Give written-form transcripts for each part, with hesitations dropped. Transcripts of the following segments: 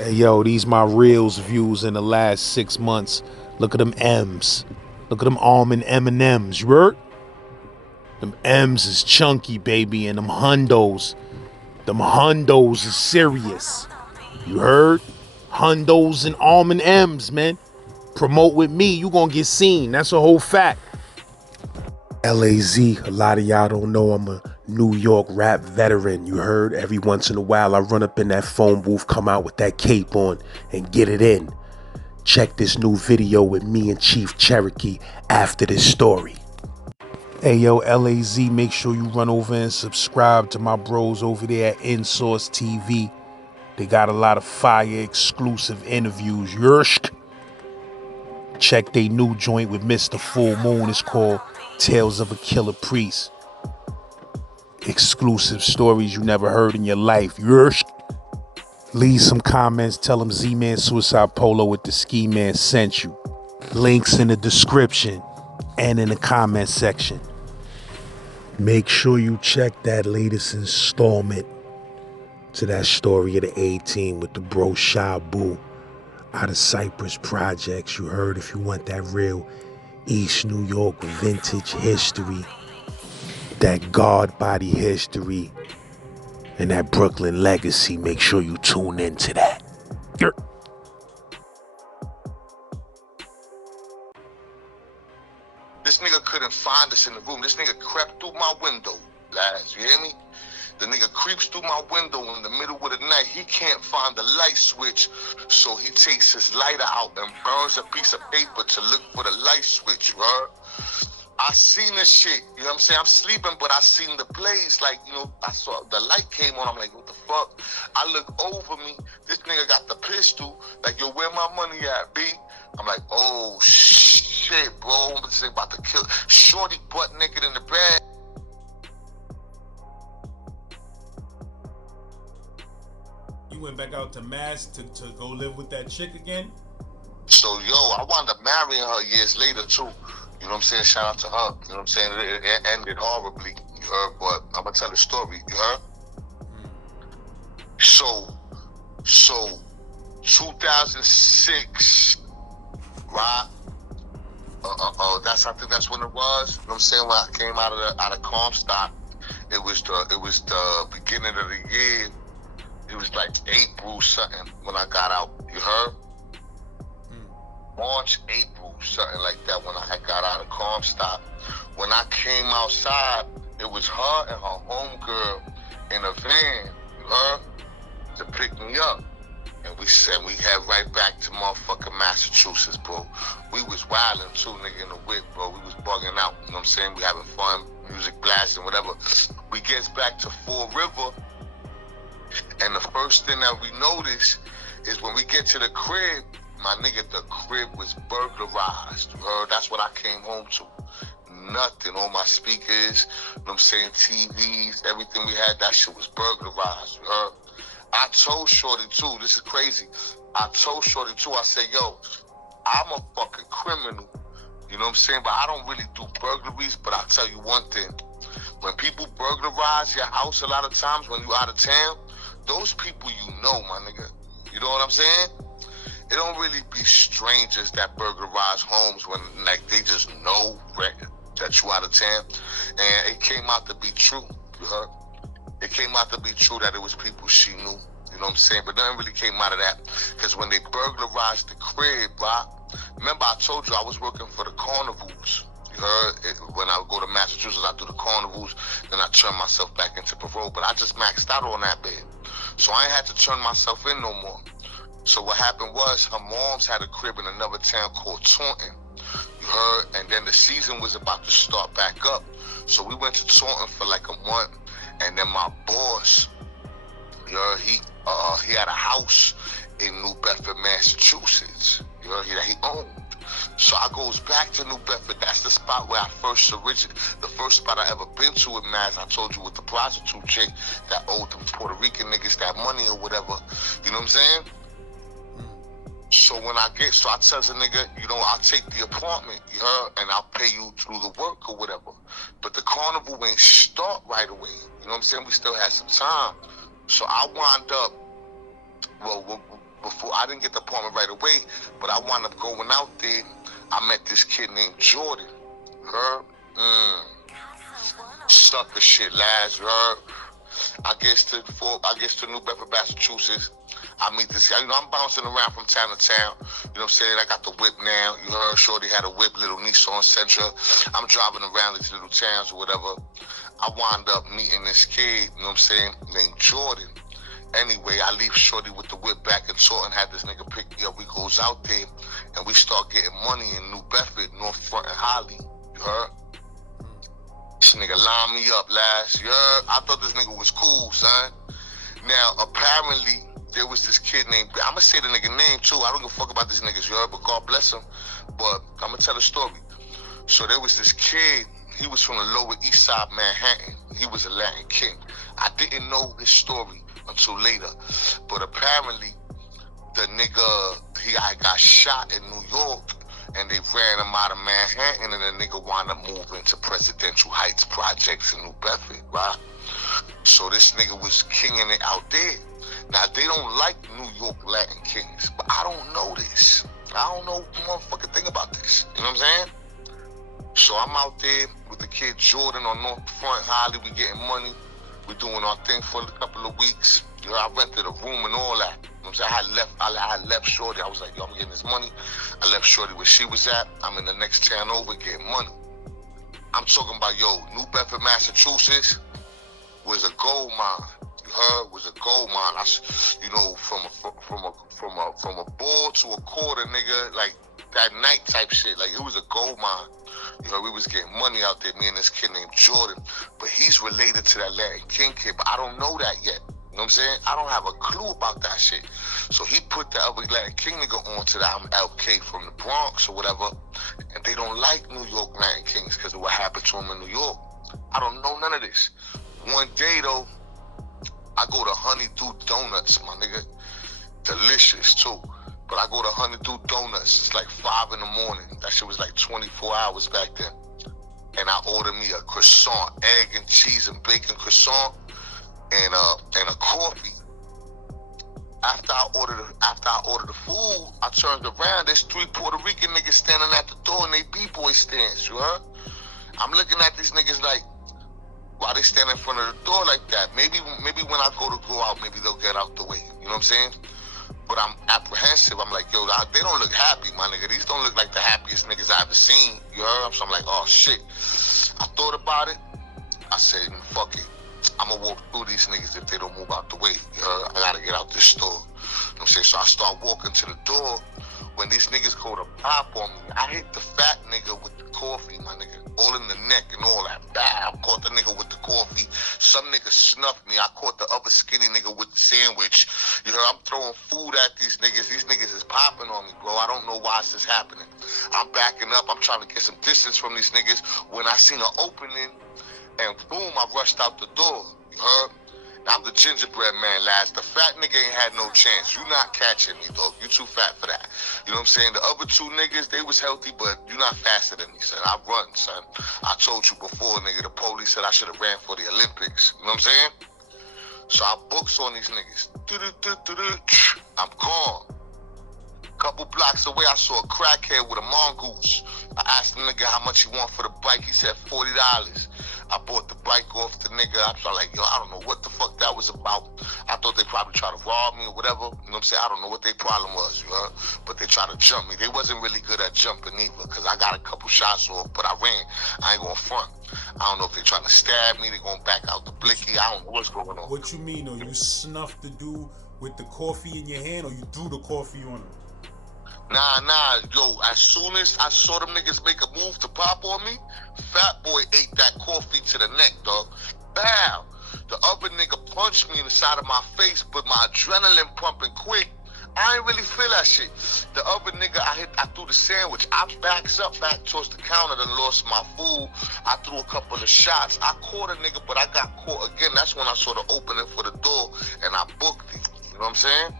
Hey yo, these my reels views in the last 6 months. Look at them M's. Look at them almond M&M's, you heard? Them M's is chunky, baby, and them hundos. Them hundos is serious. You heard? Hundos and almond M's, man. Promote with me, you gonna get seen. That's a whole fact. LAZ, a lot of y'all don't know I'm a New York rap veteran. You heard? Every once in a while I run up in that phone booth, come out with that cape on, and get it in. Check this new video with me and Chief Cherokee after this story. Hey yo, LAZ, make sure you run over and subscribe to my bros over there at InSource TV. They got a lot of fire exclusive interviews. Yersk. Check they new joint with Mr. Full Moon. It's called Tales of a Killer Priest. Exclusive stories you never heard in your life. Yersk. Leave some comments. Tell them Z-Man Suicide Polo with the Ski Man sent you. Links in the description and in the comment section. Make sure you check that latest installment to that story of the A-Team with the bro Shabu out of Cypress Projects. You heard? If you want that real East New York vintage history, that guard body history, and that Brooklyn legacy, make sure you tune into that. This nigga couldn't find us in the room. This nigga crept through my window, lads. You hear me? The nigga creeps through my window in the middle of the night. He can't find the light switch, so he takes his lighter out and burns a piece of paper to look for the light switch, you heard? I seen this shit, you know what I'm saying? I'm sleeping, but I seen the blaze, like, you know, I saw the light came on. I'm like, what the fuck? I look over me. This nigga got the pistol. Like, yo, where my money at, B? I'm like, oh, shit, bro. This nigga about to kill. Shorty butt naked in the bed. You went back out to Mass to go live with that chick again? So, yo, I wound up marrying her years later, too. You know what I'm saying? Shout out to her. You know what I'm saying? It ended horribly, you heard? But I'm going to tell the story, you heard? So 2006, right? I think that's when it was. You know what I'm saying? When I came out of Comstock, it was the beginning of the year. It was like April something when I got out. You heard? March, April, something like that when I had got out of Comstock. When I came outside, it was her and her homegirl in a van, you heard, to pick me up. And we head right back to motherfucking Massachusetts, bro. We was wilding too, nigga, in the whip, bro. We was bugging out, you know what I'm saying? We having fun, music blasting, whatever. We gets back to Fall River, and the first thing that we notice is when we get to the crib, my nigga, the crib was burglarized. You heard? That's what I came home to. Nothing. All my speakers, you know what I'm saying, TVs, everything we had, that shit was burglarized. You heard? I told Shorty too, this is crazy. I told Shorty too, I said, yo, I'm a fucking criminal. You know what I'm saying? But I don't really do burglaries, but I'll tell you one thing. When people burglarize your house a lot of times when you out of town, those people you know, my nigga. You know what I'm saying? It don't really be strangers that burglarize homes when, like, they just know that you out of town. And it came out to be true, you heard? It came out to be true that it was people she knew, you know what I'm saying? But nothing really came out of that. Because when they burglarized the crib, bro, remember I told you I was working for the carnivals. You heard? When I would go to Massachusetts, I do the carnivals, then I turn myself back into parole. But I just maxed out on that bed. So I ain't had to turn myself in no more. So what happened was her mom's had a crib in another town called Taunton. You heard? And then the season was about to start back up. So we went to Taunton for like a month. And then my boss, you heard, he had a house in New Bedford, Massachusetts. You heard, that he owned. So I goes back to New Bedford. That's the spot where I first originated. The first spot I ever been to in Mass, I told you, with the prostitute chick that owed them Puerto Rican niggas that money or whatever. You know what I'm saying? So I tell the nigga, you know, I'll take the apartment, you heard, and I'll pay you through the work or whatever. But the carnival ain't start right away. You know what I'm saying? We still had some time. So I wound up, well, before I didn't get the apartment right away, but I wound up going out there. I met this kid named Jordan. Her, sucker shit, lads. Her, I guess to New Bedford, Massachusetts. I meet this guy. You know, I'm bouncing around from town to town. You know what I'm saying? I got the whip now. You heard Shorty had a whip, little Nissan Sentra. I'm driving around these little towns or whatever. I wind up meeting this kid, you know what I'm saying, named Jordan. Anyway, I leave Shorty with the whip back in Taunton, had this nigga pick me up. We goes out there, and we start getting money in New Bedford, North Front and Holly. You heard? This nigga lined me up, lads. You heard? I thought this nigga was cool, son. Now, apparently, there was this kid named, I'm gonna say the nigga name too. I don't give a fuck about these niggas, you heard? But God bless him. But I'm gonna tell a story. So there was this kid. He was from the Lower East Side, Manhattan. He was a Latin king. I didn't know his story until later. But apparently, the nigga, I got shot in New York, and they ran him out of Manhattan, and the nigga wound up moving to Presidential Heights Projects in New Bedford, right? So this nigga was kinging it out there. Now, they don't like New York Latin kings, but I don't know this. I don't know the motherfucking thing about this. You know what I'm saying? So I'm out there with the kid Jordan on North Front Holly. We getting money. We doing our thing for a couple of weeks. You know, I rented a room and all that. You know what I'm saying? I left Shorty. I was like, yo, I'm getting this money. I left Shorty where she was at. I'm in the next town over getting money. I'm talking about, yo, New Bedford, Massachusetts was a gold mine. You heard? Was a gold mine. You know, from a ball to a quarter, nigga, like that night type shit. Like, it was a gold mine. You know, we was getting money out there, me and this kid named Jordan. But he's related to that Latin King kid, but I don't know that yet. You know what I'm saying? I don't have a clue about that shit. So he put the other Latin King nigga onto that. I'm LK from the Bronx or whatever. And they don't like New York Latin Kings because of what happened to him in New York. I don't know none of this. One day, though, I go to Honeydew Donuts, my nigga. Delicious, too. But I go to Honeydew Donuts. It's like 5 in the morning. That shit was like 24 hours back then. And I order me a croissant, egg and cheese and bacon croissant, and a coffee. After I ordered the food, I turned around. There's 3 Puerto Rican niggas standing at the door in they B-boy stands, you heard? I'm looking at these niggas like, why they stand in front of the door like that? Maybe when I go out, maybe they'll get out the way. You know what I'm saying? But I'm apprehensive. I'm like, yo, they don't look happy, my nigga. These don't look like the happiest niggas I ever seen. You heard? So I'm like, oh, shit. I thought about it. I said, fuck it. I'm going to walk through these niggas if they don't move out the way. You heard? I got to get out this store. You know what I'm saying? So I start walking to the door. When these niggas go to pop on me, I hit the fat nigga with the coffee, my nigga. All in the neck and all that. Bah, I caught the nigga with the coffee. Some nigga snuffed me. I caught the other skinny nigga with the sandwich. You know, I'm throwing food at these niggas. These niggas is popping on me, bro. I don't know why this is happening. I'm backing up. I'm trying to get some distance from these niggas. When I seen an opening, and boom, I rushed out the door. You heard? Now, I'm the gingerbread man, lads. The fat nigga ain't had no chance. You not catching me, dog. You too fat for that. You know what I'm saying? The other 2 niggas, they was healthy, but you not faster than me, son. I run, son. I told you before, nigga, the police said I should have ran for the Olympics. You know what I'm saying? So I books on these niggas. I'm gone. Couple blocks away, I saw a crackhead with a mongoose. I asked the nigga how much he want for the bike. He said $40. I bought the bike off the nigga. I was like, yo, I don't know what the fuck that was about. I thought they probably tried to rob me or whatever. You know what I'm saying? I don't know what their problem was, you know? But they tried to jump me. They wasn't really good at jumping either, because I got a couple shots off, but I ran. I ain't gonna front. I don't know if they trying to stab me. They gonna back out the blicky. I don't know what's going on. What you mean, though? You snuffed the dude with the coffee in your hand, or you threw the coffee on him? Nah, yo, as soon as I saw them niggas make a move to pop on me, Fat Boy ate that coffee to the neck, dog. Bow. The other nigga punched me in the side of my face, but my adrenaline pumping quick. I ain't really feel that shit. The other nigga, I threw the sandwich. I backs up back towards the counter, then lost my food. I threw a couple of shots. I caught a nigga, but I got caught again. That's when I saw the opening for the door, and I booked it. You know what I'm saying?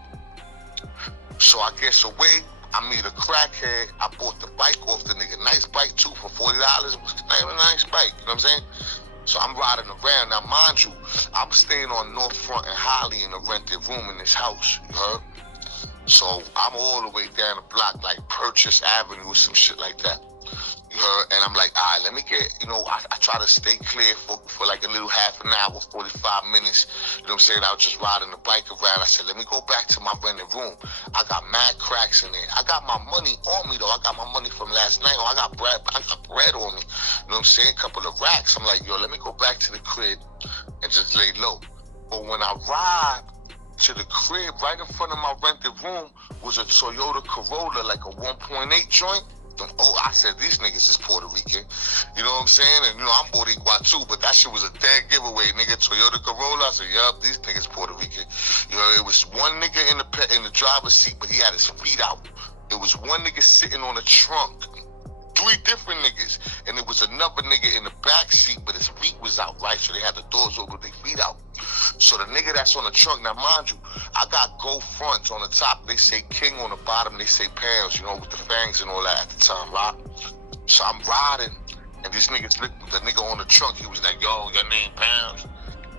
So I guess away. I meet a crackhead. I bought the bike off the nigga. Nice bike too for $40. It was a nice bike. You know what I'm saying? So I'm riding around. Now, mind you, I'm staying on North Front and Holly in a rented room in this house. You heard? So I'm all the way down the block, like Purchase Avenue or some shit like that. You heard? And I'm like, all right, let me get, I try to stay clear for like a little half an hour, 45 minutes. You know what I'm saying? I was just riding the bike around. I said, let me go back to my rented room. I got mad cracks in there. I got my money on me, though. I got my money from last night. I got bread on me. You know what I'm saying? A couple of racks. I'm like, yo, let me go back to the crib and just lay low. But when I ride to the crib, right in front of my rented room was a Toyota Corolla, like a 1.8 joint. Oh, I said, these niggas is Puerto Rican. You know what I'm saying? And, I'm Boricua too, but that shit was a dead giveaway, nigga. Toyota Corolla. I said, yup, these niggas Puerto Rican. It was one nigga in the driver's seat, but he had his feet out. It was one nigga sitting on the trunk. 3 different niggas. And it was another nigga in the back seat, but his feet was out, right? So they had the doors open with their feet out. So the nigga that's on the trunk, now mind you, I got gold fronts on the top. They say King on the bottom. They say Pounds, with the fangs and all that at the time, right? So I'm riding, and this nigga, the nigga on the trunk, he was like, yo, your name Pounds?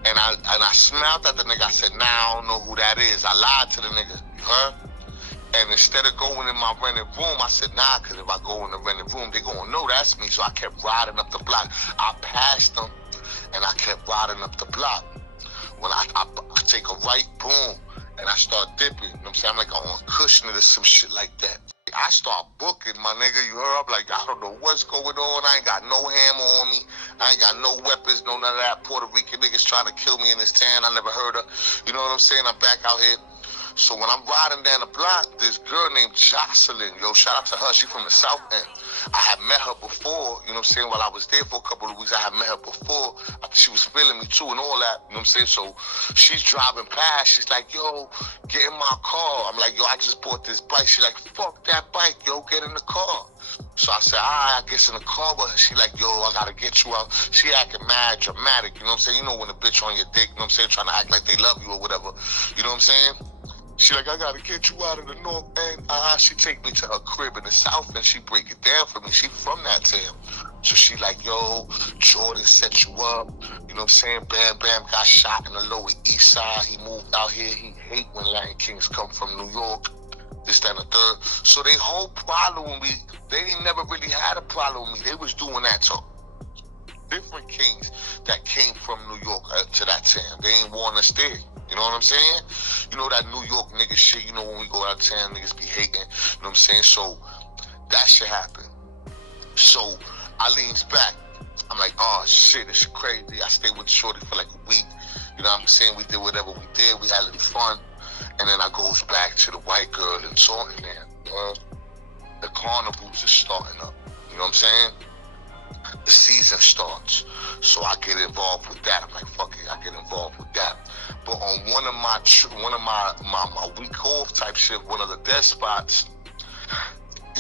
And I smiled at the nigga. I said, nah, I don't know who that is. I lied to the nigga, you heard? And instead of going in my rented room, I said, nah, because if I go in the rented room, they going to know that's me. So I kept riding up the block. I passed them, and I kept riding up the block. When I take a right, boom, and I start dipping. You know what I'm saying? I'm like on Kushner or some shit like that. I start booking, my nigga. You heard? I'm like, I don't know what's going on. I ain't got no hammer on me. I ain't got no weapons, no none of that. Puerto Rican niggas trying to kill me in this town. I never heard of. You know what I'm saying? I'm back out here. So when I'm riding down the block, this girl named Jocelyn, shout out to her, she from the South End. I had met her before, you know what I'm saying, while I was there for a couple of weeks. I had met her before. She was feeling me too and all that, you know what I'm saying? So she's driving past, she's like, yo, get in my car. I'm like, yo, I just bought this bike. She's like, fuck that bike, yo, get in the car. So I said, all right, I guess in the car with her. She like, yo, I gotta get you out. She acting mad dramatic, you know what I'm saying? You know when a bitch on your dick, you know what I'm saying, trying to act like they love you or whatever, you know what I'm saying? She like, I gotta get you out of the North End. She take me to her crib in the South and she break it down for me. She from that town. So she like, yo, Jordan set you up. You know what I'm saying? Bam Bam got shot in the Lower East Side. He moved out here. He hate when Latin Kings come from New York. This, that, and the third. So they whole problem with me, they ain't never really had a problem with me. They was doing that to different kings that came from New York to that town. They ain't want us there. You know what I'm saying? You know that New York nigga shit, when we go out of town, niggas be hating. You know what I'm saying? So that shit happened. So I leans back. I'm like, oh shit, this shit crazy. I stayed with Shorty for like a week. You know what I'm saying? We did whatever we did. We had a little fun. And then I goes back to the white girl and talking there. The carnivals is starting up. You know what I'm saying? The season starts. So I get involved with that. I'm like, fuck it, I get involved with that. But on one of my week off type shit, one of the dead spots,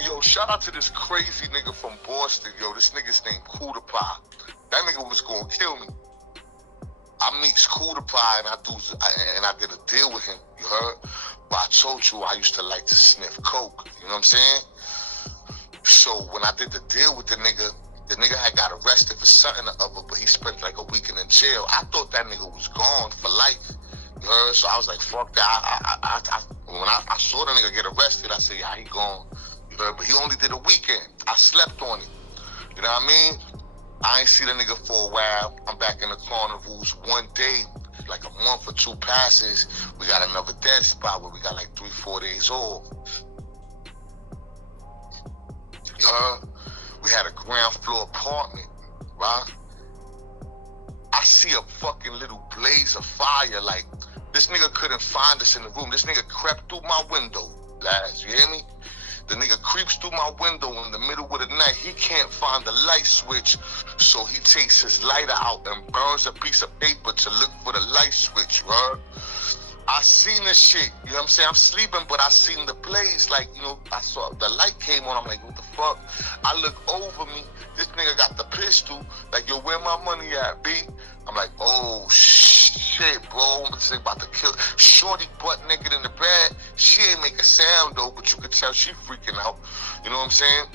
yo, shout out to this crazy nigga from Boston, yo. This nigga's named Kudapa. That nigga was gonna kill me. I meets Kudapa and I did a deal with him, you heard? But I told you I used to like to sniff coke, you know what I'm saying? So when I did the deal with the nigga had got arrested for something or other, but he spent like a weekend in jail. I thought that nigga was gone for life. You heard? So I was like, fuck that. When I saw the nigga get arrested, I said, yeah, he gone. You heard? But he only did a weekend. I slept on him. You know what I mean? I ain't see the nigga for a while. I'm back in the carnivals. One day, like a month or 2 passes, we got another dead spot where we got like 3-4 days off. You heard? We had a ground floor apartment, right? I see a fucking little blaze of fire. Like, this nigga couldn't find us in the room. This nigga crept through my window, lads. You hear me? The nigga creeps through my window in the middle of the night. He can't find the light switch, so he takes his lighter out and burns a piece of paper to look for the light switch, right? I seen this shit, you know what I'm saying? I'm sleeping, but I seen the blaze, like, I saw the light came on. I'm like, what the fuck? I look over me, this nigga got the pistol, like, yo, where my money at, B? I'm like, oh, shit, bro, I'm about to kill. Shorty butt naked in the bed, she ain't make a sound, though, but you could tell she freaking out, you know what I'm saying?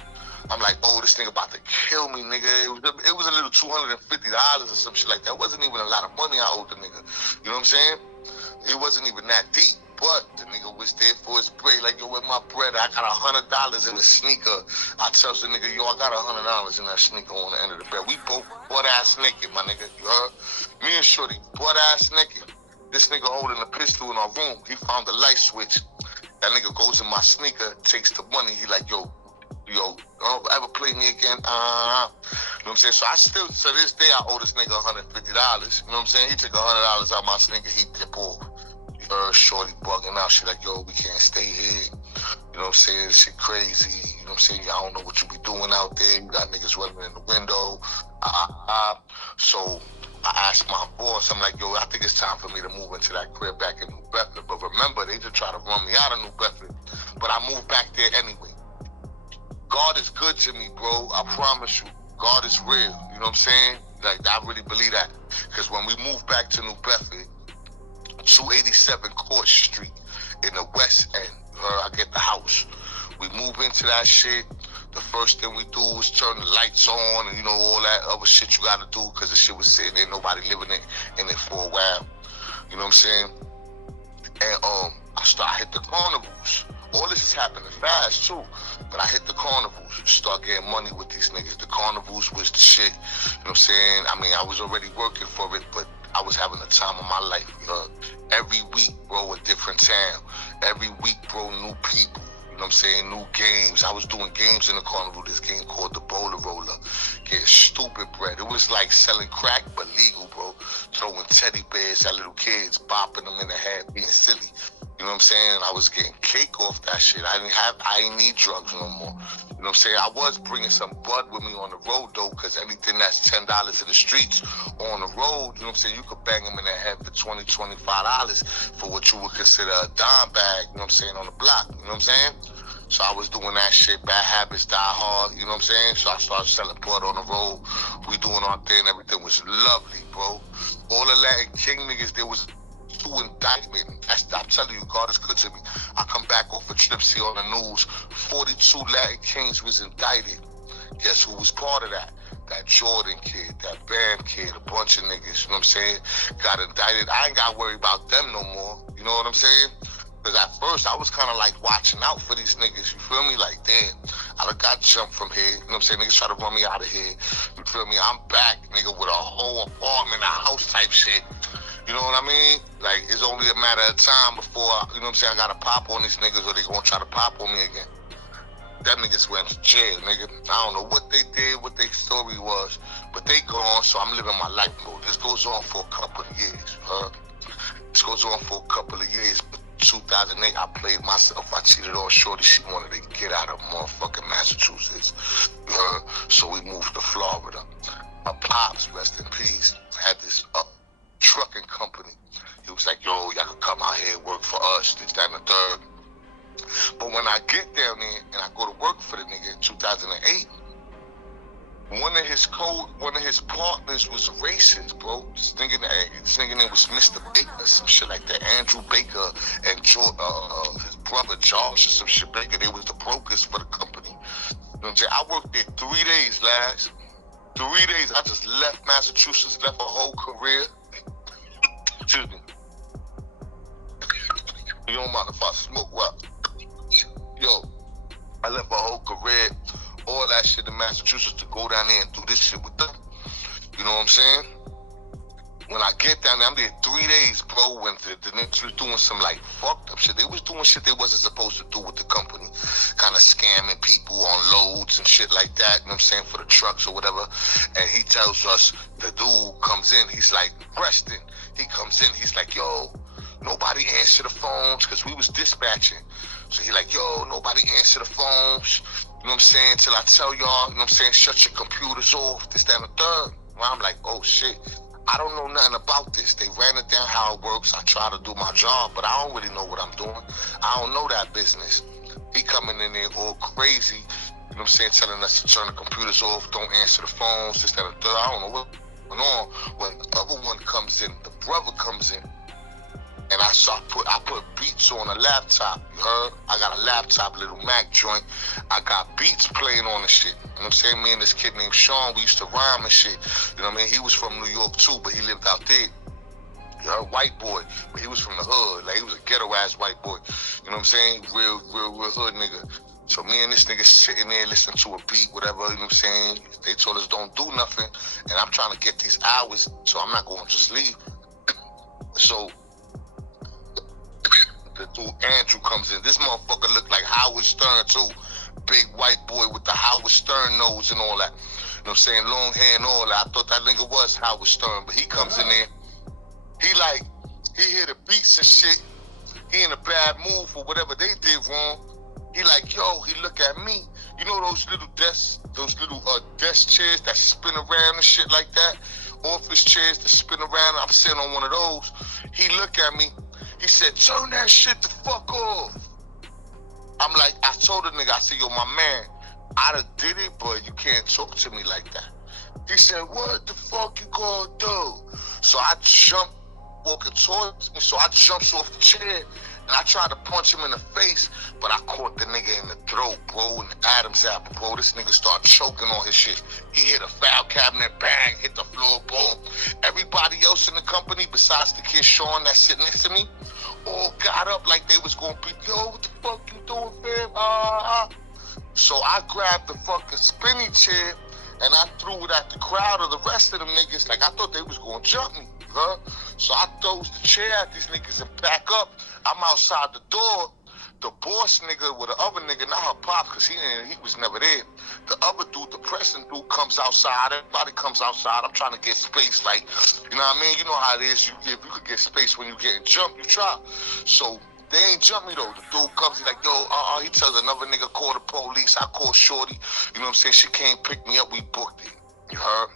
I'm like, oh, this nigga about to kill me, nigga. It was a little $250 or some shit like that. It wasn't even a lot of money I owed the nigga, you know what I'm saying? It wasn't even that deep. But the nigga was there for his break. Like, yo, with my bread, I got $100 in a sneaker. I tells the nigga, yo, I got $100 in that sneaker on the end of the bed. We both butt-ass naked, my nigga. You heard? Me and Shorty, butt-ass naked. This nigga holding a pistol in our room. He found the light switch. That nigga goes in my sneaker, takes the money. He like, yo, don't ever play me again. You know what I'm saying? So I still, to this day, I owe this nigga $150. You know what I'm saying? He took $100 out my sneaker. He dip off. Shorty bugging out. She like, yo, we can't stay here. You know what I'm saying? Shit crazy. You know what I'm saying? I don't know what you be doing out there. You got niggas running in the window. So I asked my boss, I'm like, yo, I think it's time for me to move into that crib back in New Bedford. But remember, they just try to run me out of New Bedford. But I moved back there anyway. God is good to me, bro. I promise you. God is real. You know what I'm saying? Like, I really believe that. Because when we moved back to New Bedford, 287 Court Street in the West End, I get the house. We move into that shit. The first thing we do is turn the lights on and, you know, all that other shit you gotta do because the shit was sitting there, nobody living in it for a while. You know what I'm saying? And I hit the carnivals. All this is happening fast too. But I hit the carnivals, start getting money with these niggas. The carnivals was the shit. You know what I'm saying? I mean, I was already working for it, but I was having the time of my life. Every week, bro, a different town. Every week, bro, new people. You know what I'm saying? New games. I was doing games in the carnival. This game called the Bowler Roller. Getting stupid bread. It was like selling crack, but legal, bro. Throwing teddy bears at little kids, bopping them in the head, being silly. You know what I'm saying? I was getting cake off that shit. I didn't need drugs no more. You know what I'm saying? I was bringing some bud with me on the road, though, because anything that's $10 in the streets on the road, you know what I'm saying? You could bang them in the head for $20, $25 for what you would consider a dime bag, you know what I'm saying, on the block. You know what I'm saying? So I was doing that shit. Bad habits die hard, you know what I'm saying? So I started selling bud on the road. We doing our thing. Everything was lovely, bro. All the Latin King niggas, there was indictment. I'm telling you, God is good to me. I come back off a trip, see on the news, 42 Latin Kings was indicted. Guess who was part of that? That Jordan kid, that Bam kid, a bunch of niggas, you know what I'm saying? Got indicted. I ain't got to worry about them no more. You know what I'm saying? Because at first, I was kind of like watching out for these niggas. You feel me? Like, damn, I done got jumped from here. You know what I'm saying? Niggas try to run me out of here. You feel me? I'm back, nigga, with a whole apartment, a house type shit. You know what I mean? Like, it's only a matter of time before, you know what I'm saying, I gotta pop on these niggas or they gonna try to pop on me again. Them niggas went to jail, nigga. I don't know what they did, what their story was, but they gone, so I'm living my life, bro. This goes on for a couple of years, This goes on for a couple of years. But 2008, I played myself. I cheated on Shorty. She wanted to get out of motherfucking Massachusetts. So we moved to Florida. My pops, rest in peace, had this trucking company. He was like, yo, y'all can come out here and work for us, this, that, and the third. But when I get down there and I go to work for the nigga in 2008, one of his partners was racist, bro. This nigga name was Mr. Baker, some shit like that. Andrew Baker and his brother Josh or some shit Baker. They was the brokers for the company. You know what I'm saying? I worked there 3 days, lads. 3 days. I just left Massachusetts, left a whole career. Excuse me. You don't mind if I smoke? Well, yo, I left my whole career, all that shit in Massachusetts to go down there and do this shit with them. You know what I'm saying? When I get down there, I'm there 3 days, bro, when the niggas was doing some, like, fucked up shit. They was doing shit they wasn't supposed to do with the company. Kind of scamming people on loads and shit like that, you know what I'm saying, for the trucks or whatever. And he tells us, the dude comes in, he's like, Preston. He comes in, he's like, yo, nobody answer the phones, because we was dispatching. So he like, yo, nobody answer the phones, you know what I'm saying, till I tell y'all, you know what I'm saying, shut your computers off, this, that, and the third. Well, I'm like, oh, shit. I don't know nothing about this. They ran it down how it works. I try to do my job, but I don't really know what I'm doing. I don't know that business. He coming in there all crazy, you know what I'm saying, telling us to turn the computers off, don't answer the phones, this, that, and the third. I don't know what's going on. When the other one comes in, the brother comes in, and I put beats on a laptop, you heard? I got a laptop, little Mac joint. I got beats playing on the shit. You know what I'm saying? Me and this kid named Sean, we used to rhyme and shit. You know what I mean? He was from New York too, but he lived out there. White boy, but he was from the hood. Like, he was a ghetto ass white boy. You know what I'm saying? Real hood nigga. So me and this nigga sitting there listening to a beat, whatever, you know what I'm saying? They told us don't do nothing, and I'm trying to get these hours, so I'm not going to just leave. So the dude Andrew comes in. This motherfucker looked like Howard Stern too. Big white boy with the Howard Stern nose and all that. You know what I'm saying? Long hair and all that. I thought that nigga was Howard Stern, but he comes in there. He hear the beats and shit. He in a bad mood for whatever they did wrong. He like, yo, he look at me. You know those little desk chairs that spin around and shit like that? Office chairs that spin around. I'm sitting on one of those. He look at me. He said, turn that shit the fuck off. I'm like, I told the nigga, I said, yo, my man, I done did it, but you can't talk to me like that. He said, what the fuck you gonna do? So I jumped, walking towards me, so I jumps off the chair, and I tried to punch him in the face, but I caught the nigga in the throat, bro, in the Adam's apple, bro. This nigga started choking on his shit. He hit a file cabinet, bang, hit the floor, boom. Everybody else in the company, besides the kid Sean that's sitting next to me, all got up like they was gonna be, yo, what the fuck you doing, fam? So I grabbed the fucking spinny chair, and I threw it at the crowd of the rest of them niggas, like I thought they was gonna jump me, huh? So I throws the chair at these niggas and back up. I'm outside the door. The boss nigga with the other nigga, not her pop, cause he was never there. The other dude, the pressing dude, comes outside. Everybody comes outside. I'm trying to get space, like, you know what I mean? You know how it is. If you could get space when you getting jumped, you try. So they ain't jump me though. The dude comes, he like, yo, he tells another nigga, call the police. I call Shorty. You know what I'm saying? She came pick me up. We booked it. You heard?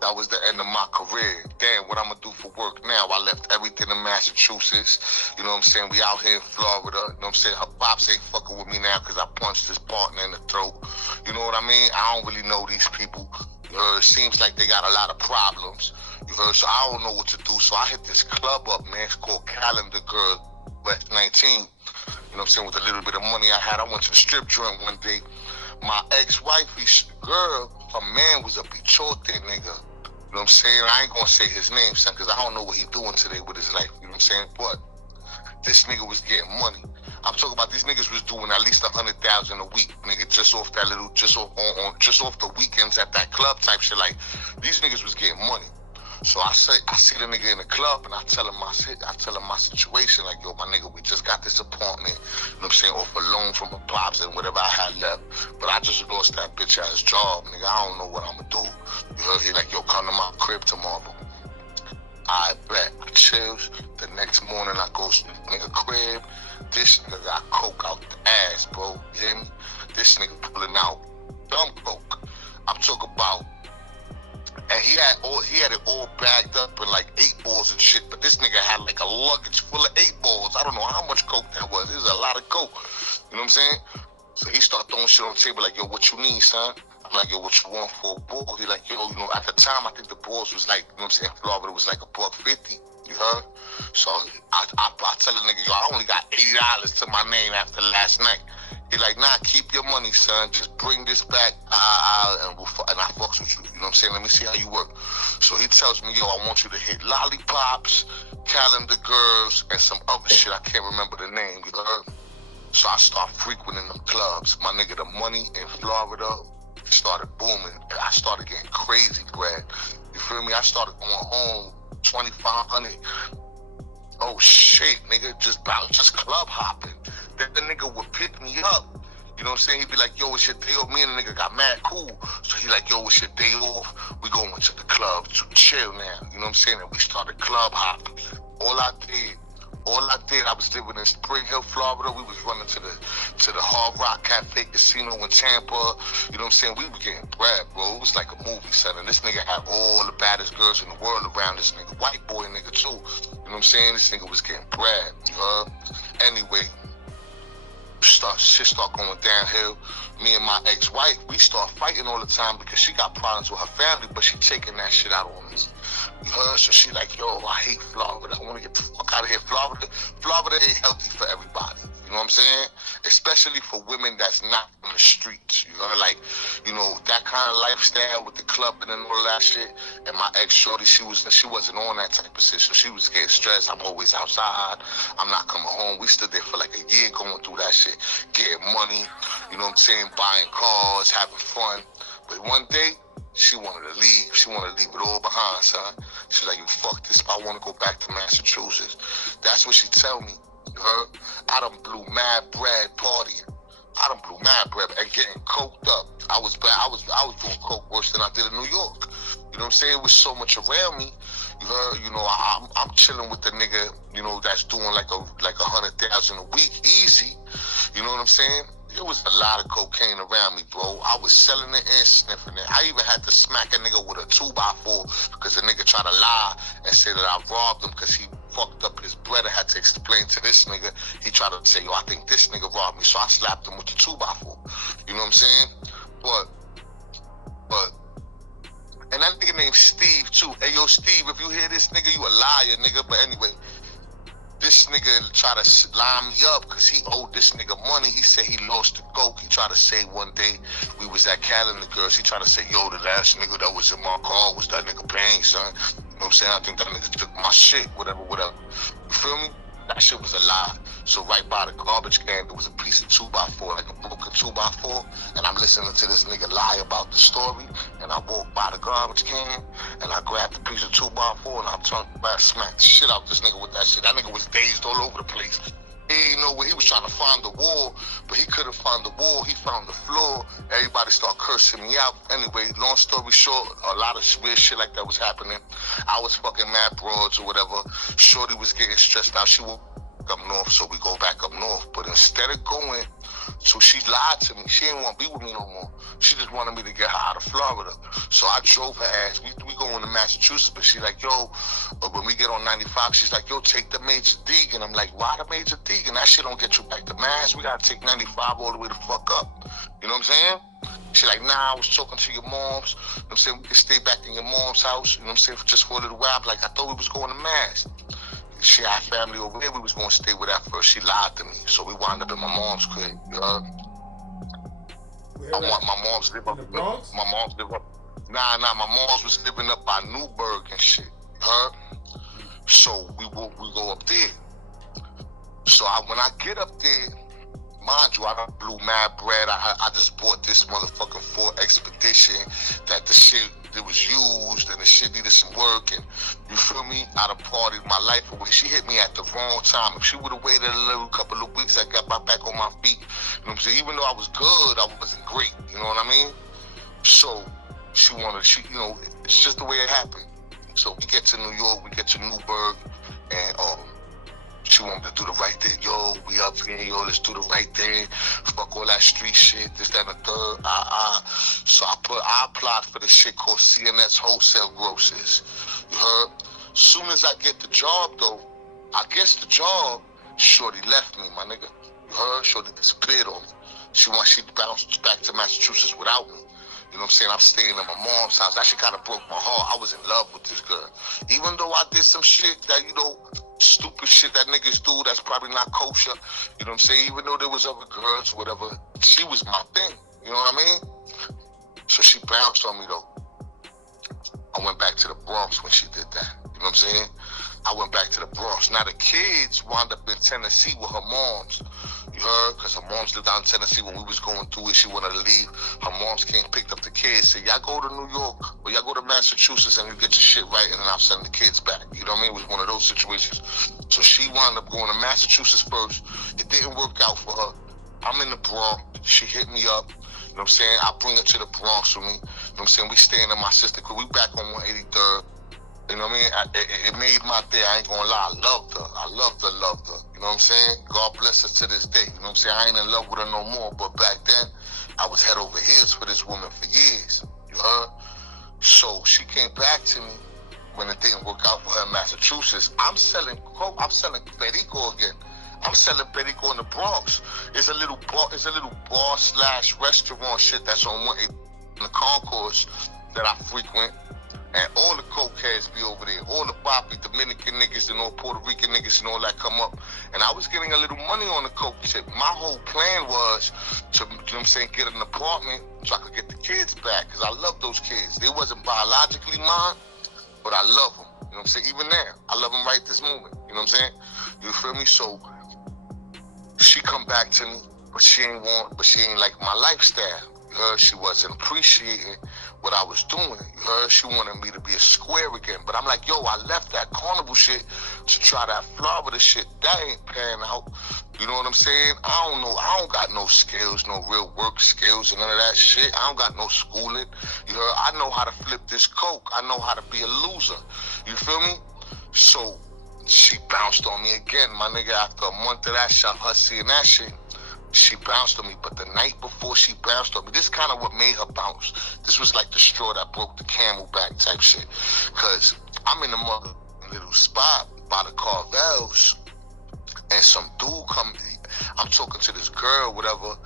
That was the end of my career. Damn, what I'm gonna do for work now? I left everything in Massachusetts. You know what I'm saying? We out here in Florida. You know what I'm saying? Her pops ain't fucking with me now because I punched his partner in the throat. You know what I mean? I don't really know these people. It seems like they got a lot of problems. You heard? So I don't know what to do. So I hit this club up, man. It's called Calendar Girl West 19. You know what I'm saying? With a little bit of money I had, I went to the strip joint one day. My ex-wifey's girl, her man was a bichote nigga. You know what I'm saying? I ain't gonna say his name, son, because I don't know what he doing today with his life. You know what I'm saying? But this nigga was getting money. I'm talking about these niggas was doing at least 100,000 a week, nigga, just off that little, just off the weekends at that club type shit. Like, these niggas was getting money. So I see the nigga in the club, and I tell him my situation, like, yo, my nigga, we just got this apartment, you know what I'm saying, off a loan from a pops and whatever I had left, but I just lost that bitch ass job, nigga. I don't know what I'm gonna do. You heard? He like, yo, come to my crib tomorrow. I bet. I chills. The next morning I go to the nigga crib. This nigga got coke out the ass, bro. You hear me? This nigga pulling out dumb coke. I'm talking about. And he had it all bagged up in like 8 balls and shit. But this nigga had like a luggage full of 8 balls. I don't know how much coke that was. It was a lot of coke. You know what I'm saying? So he started throwing shit on the table like, yo, what you need, son? I'm like, yo, what you want for a ball? He like, yo, you know, at the time I think the balls was like, you know what I'm saying, Florida was like $1.50. You heard? So I tell the nigga, yo, I only got $80 to my name after last night. He like, nah, keep your money, son. Just bring this back, and I fucks with you. You know what I'm saying? Let me see how you work. So he tells me, yo, I want you to hit Lollipops, Calendar Girls, and some other shit. I can't remember the name, you heard? So I start frequenting them clubs. My nigga, the money in Florida started booming. I started getting crazy bread. You feel me? I started going home 2,500. Oh shit, nigga, just club hopping. Then the nigga would pick me up. You know what I'm saying? He'd be like, yo, it's your day off. Me and the nigga got mad cool. So he like, yo, it's your day off. We going to the club to chill now. You know what I'm saying? And we started club hopping. All I did, I was living in Spring Hill, Florida. We was running to the Hard Rock Cafe Casino in Tampa. You know what I'm saying? We were getting bread, bro. It was like a movie set. And this nigga had all the baddest girls in the world around this nigga. White boy nigga too. You know what I'm saying? This nigga was getting bread. Anyway, shit start going downhill. Me and my ex-wife, we start fighting all the time because she got problems with her family, but she taking that shit out on me. You heard? So she like, yo, I hate Florida. I want to get the fuck out of here. Florida ain't healthy for everybody. You know what I'm saying? especially for women that's not on the streets. You know, like, you know, that kind of lifestyle with the clubbing and all that shit. And my ex shorty, she wasn't on that type of shit, so she was getting stressed. I'm always outside. I'm not coming home. We stood there for like a year going through that shit, getting money. You know what I'm saying? Buying cars, having fun. But one day, she wanted to leave. She wanted to leave it all behind, son. She's like, you fuck this, I want to go back to Massachusetts. That's what she tell me. You heard? I done blew mad bread partying. I done blew mad bread and getting coked up. I was doing coke worse than I did in New York. You know what I'm saying? It was so much around me. You heard? You know, I'm chilling with the nigga, you know, that's doing like 100,000 a week, easy. You know what I'm saying? There was a lot of cocaine around me, bro. I was selling it and sniffing it. I even had to smack a nigga with a 2x4 because the nigga tried to lie and say that I robbed him because he fucked up his bread. I had to explain to this nigga. He tried to say, yo, I think this nigga robbed me. So I slapped him with the 2x4. You know what I'm saying? But, and that nigga named Steve, too. Hey, yo, Steve, if you hear this nigga, you a liar, nigga. But anyway, this nigga tried to line me up because he owed this nigga money. He said he lost the coke. He tried to say one day we was at Calendar Girls. He tried to say, yo, the last nigga that was in my car was that nigga paying, son. You know what I'm saying? I think that nigga took my shit, whatever. You feel me? That shit was a lie. So right by the garbage can, there was a piece of 2x4, like a broken 2x4, and I'm listening to this nigga lie about the story, and I walked by the garbage can, and I grabbed the piece of 2x4, and I turned back, smacked the shit out this nigga with that shit. That nigga was dazed all over the place. He didn't know where he was trying to find the wall, but he couldn't find the wall. He found the floor. Everybody started cursing me out. Anyway, long story short, a lot of weird shit like that was happening. I was fucking mad broads or whatever. Shorty was getting stressed out. She woke up north, so we go back up north. But instead of going, so she lied to me. She didn't want to be with me no more. She just wanted me to get her out of Florida. So I drove her ass. We going to Massachusetts, but she like, yo, when we get on 95, she's like, yo, take the Major D. And I'm like, why the Major D? And that shit don't get you back to Mass. We got to take 95 all the way the fuck up. You know what I'm saying? She like, nah, I was talking to your moms. You know what I'm saying? We can stay back in your mom's house. You know what I'm saying? Just for a little while. I'm like, I thought we was going to Mass. She had family over there. We was going to stay with her first. She lied to me. So we wound up in my mom's crib. My mom's live up in the Bronx? My mom's live up. Nah, my mom's was living up by Newburgh and shit. So we go up there. So when I get up there, mind you, I done blew mad bread. I just bought this motherfucking Ford Expedition that the shit, it was used and the shit needed some work, and you feel me? I done partied my life away. She hit me at the wrong time. If she would have waited a little couple of weeks, I got back on my feet. You know what I'm saying? Even though I was good, I wasn't great. You know what I mean? So she, you know, it's just the way it happened. So we get to New York, we get to Newburgh, and she wanted to do the right thing. Yo, we up here, yo, let's do the right thing. Fuck all that street shit, this, that, and the third. So I applied for the shit called CNS Wholesale Grocers. You heard? Soon as I get the job, though, I guess the job, Shorty left me, my nigga. You heard? Shorty disappeared on me. She bounced back to Massachusetts without me. You know what I'm saying? I'm staying at my mom's house. That shit kind of broke my heart. I was in love with this girl. Even though I did some shit that, you know, stupid shit that niggas do that's probably not kosher. You know what I'm saying? Even though there was other girls, whatever, she was my thing. You know what I mean? So she bounced on me, though. I went back to the Bronx when she did that. You know what I'm saying? I went back to the Bronx. Now the kids wound up in Tennessee with her moms. You heard? Because her moms lived down in Tennessee when we was going through it. She wanted to leave. Her moms came, picked up the kids, said, y'all go to New York or y'all go to Massachusetts and you get your shit right, and then I'll send the kids back. You know what I mean? It was one of those situations. So she wound up going to Massachusetts first. It didn't work out for her. I'm in the Bronx. She hit me up. You know what I'm saying? I bring her to the Bronx with me. You know what I'm saying? We staying in my sister, because we back on 183rd. You know what I mean? It made my day. I ain't gonna lie. I loved her. Loved her. You know what I'm saying? God bless her to this day. You know what I'm saying? I ain't in love with her no more. But back then, I was head over heels for this woman for years. You heard? So she came back to me when it didn't work out for her in Massachusetts. I'm selling Perico again. I'm selling Perico in the Bronx. It's a little bar slash restaurant shit that's on 180 in the concourse that I frequent. And all the cokeheads be over there. All the Boppy, Dominican niggas and all Puerto Rican niggas and all that come up. And I was getting a little money on the coke tip. My whole plan was to, you know what I'm saying, get an apartment so I could get the kids back. Because I love those kids. They wasn't biologically mine, but I love them. You know what I'm saying? Even now, I love them right this moment. You know what I'm saying? You feel me? So she come back to me, but she ain't like my lifestyle. You heard? She wasn't appreciating what I was doing. You heard? She wanted me to be a square again. But I'm like, yo, I left that carnival shit to try that Florida shit. That ain't panning out. You know what I'm saying? I don't know. I don't got no skills, no real work skills and none of that shit. I don't got no schooling. You heard? I know how to flip this coke. I know how to be a loser. You feel me? So she bounced on me again, my nigga. After a month of that shit, her seeing that shit, she bounced on me. But the night before she bounced on me, this kind of what made her bounce. This was like the straw that broke the camel back type shit. Cause I'm in the mother little spot by the Carnivals, and some dude come. I'm talking to this girl, whatever,